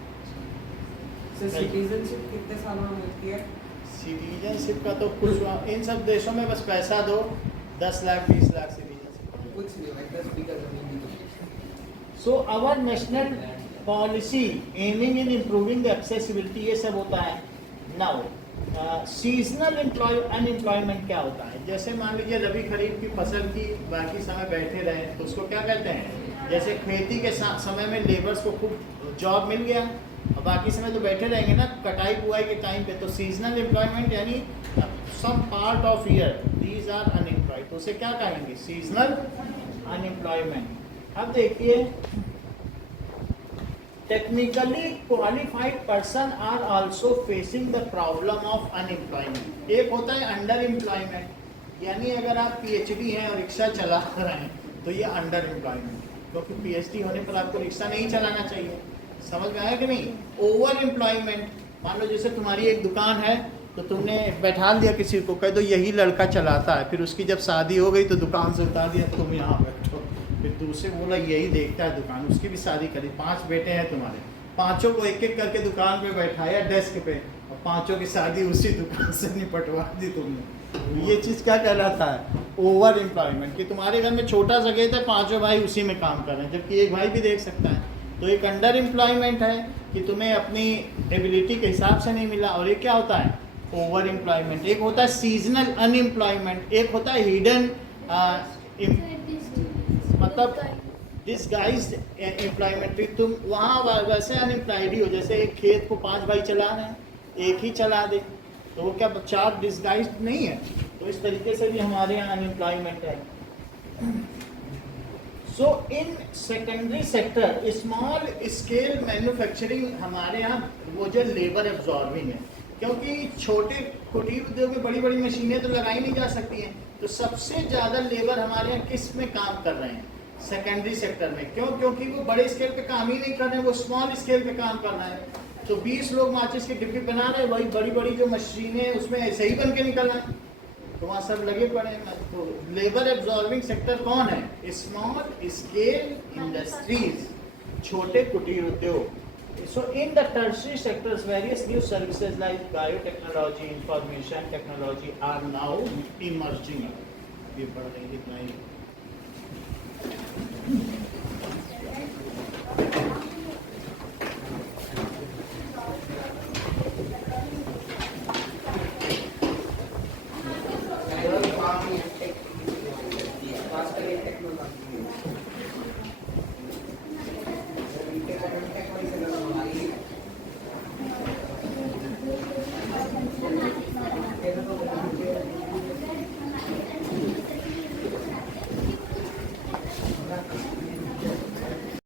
सर सिटीजनशिप कितने सालों में मिलती है? सिटीजनशिप का तो कुछ इन सब देशों में बस पैसा दो, 10 लाख 20 लाख सिटीजनशिप। कुछ नहीं भाई, 10 बीघा जमीन भी नहीं। So our national policy aiming in improving the accessibility, ये सब होता है। नाउ सीजनल अनएम्प्लॉयमेंट क्या होता है? जैसे मान लीजिए रबी खरीफ की फसल की बाकी समय बैठे रहे तो उसको क्या कहते हैं? जैसे खेती के समय में लेबर्स को खूब जॉब मिल गया और बाकी समय तो बैठे रहेंगे ना कटाई बुआई के टाइम पे, तो सीजनल एम्प्लॉयमेंट यानी some part of year these are unemployed, तो उसे क्या कहेंगे? Seasonal unemployment. अब देखिए, technically qualified person are also facing the problem of unemployment. एक होता है अंडर एम्प्लॉयमेंट, यानी अगर आप पीएचडी हैं और रिक्शा चला रहे हैं तो ये अंडर एम्प्लॉयमेंट, क्योंकि पीएचडी होने पर आपको रिक्शा नहीं चलाना चाहिए। समझ में आया कि नहीं? ओवर एम्प्लॉयमेंट, मान लो जैसे तुम्हारी एक दुकान है तो तुमने बैठा दिया किसी को, कह दो यही लड़का चलाता है, फिर उसकी जब शादी हो गई तो दुकान से उतार दिया, तुम यहाँ बैठो, फिर दूसरे बोला यही देखता है दुकान, उसकी भी शादी करी, 5 बेटे हैं तुम्हारे, 5 को एक एक करके दुकान पे बैठाया डेस्क पे, और 5 की शादी उसी दुकान से निपटवा दी तुमने। ये चीज़ क्या कहलाता है? ओवर एम्प्लॉयमेंट, कि तुम्हारे घर में छोटा सा खेत है, 5 भाई उसी में काम कर रहे हैं, जबकि एक भाई भी देख सकता है। तो एक अंडर एम्प्लॉयमेंट है कि तुम्हें अपनी एबिलिटी के हिसाब से नहीं मिला, और एक क्या होता है? Over employment. एक होता है सीजनल अनएम्प्लॉयमेंट, एक होता है हिडन मतलब डिसगाइज्ड एम्प्लॉयमेंट। तुम वहाँ वैसे अनएम्प्लॉयड ही हो, जैसे एक खेत को 5 भाई चला रहे हैं, एक ही चला दे तो वो क्या 4 डिसगाइज्ड नहीं है? तो इस तरीके से भी हमारे यहाँ अनएम्प्लॉयमेंट है। So in secondary sector small scale manufacturing हमारे यहाँ वो जो लेबर एब्जॉर्बिंग है, क्योंकि छोटे कुटीर उद्योग में बड़ी बड़ी मशीनें तो लगाई नहीं जा सकती हैं, तो सबसे ज़्यादा लेबर हमारे यहाँ किस में काम कर रहे हैं? सेकेंडरी सेक्टर में। क्यों? क्योंकि वो बड़े स्केल पे काम ही नहीं कर रहे हैं, वो स्मॉल स्केल पे काम कर रहे हैं। तो 20 लोग माचिस के डिब्बे बना रहे हैं, वही बड़ी बड़ी जो मशीनें उसमें ऐसे ही बन के निकल रहे हैं, तो वहाँ सब लगे पड़े हैं। तो लेबर एब्जॉर्बिंग सेक्टर कौन है? स्मॉल स्केल इंडस्ट्रीज, छोटे कुटीर उद्योग। So in the tertiary sectors, various new services like biotechnology, information technology are now emerging. ये बढ़ रही है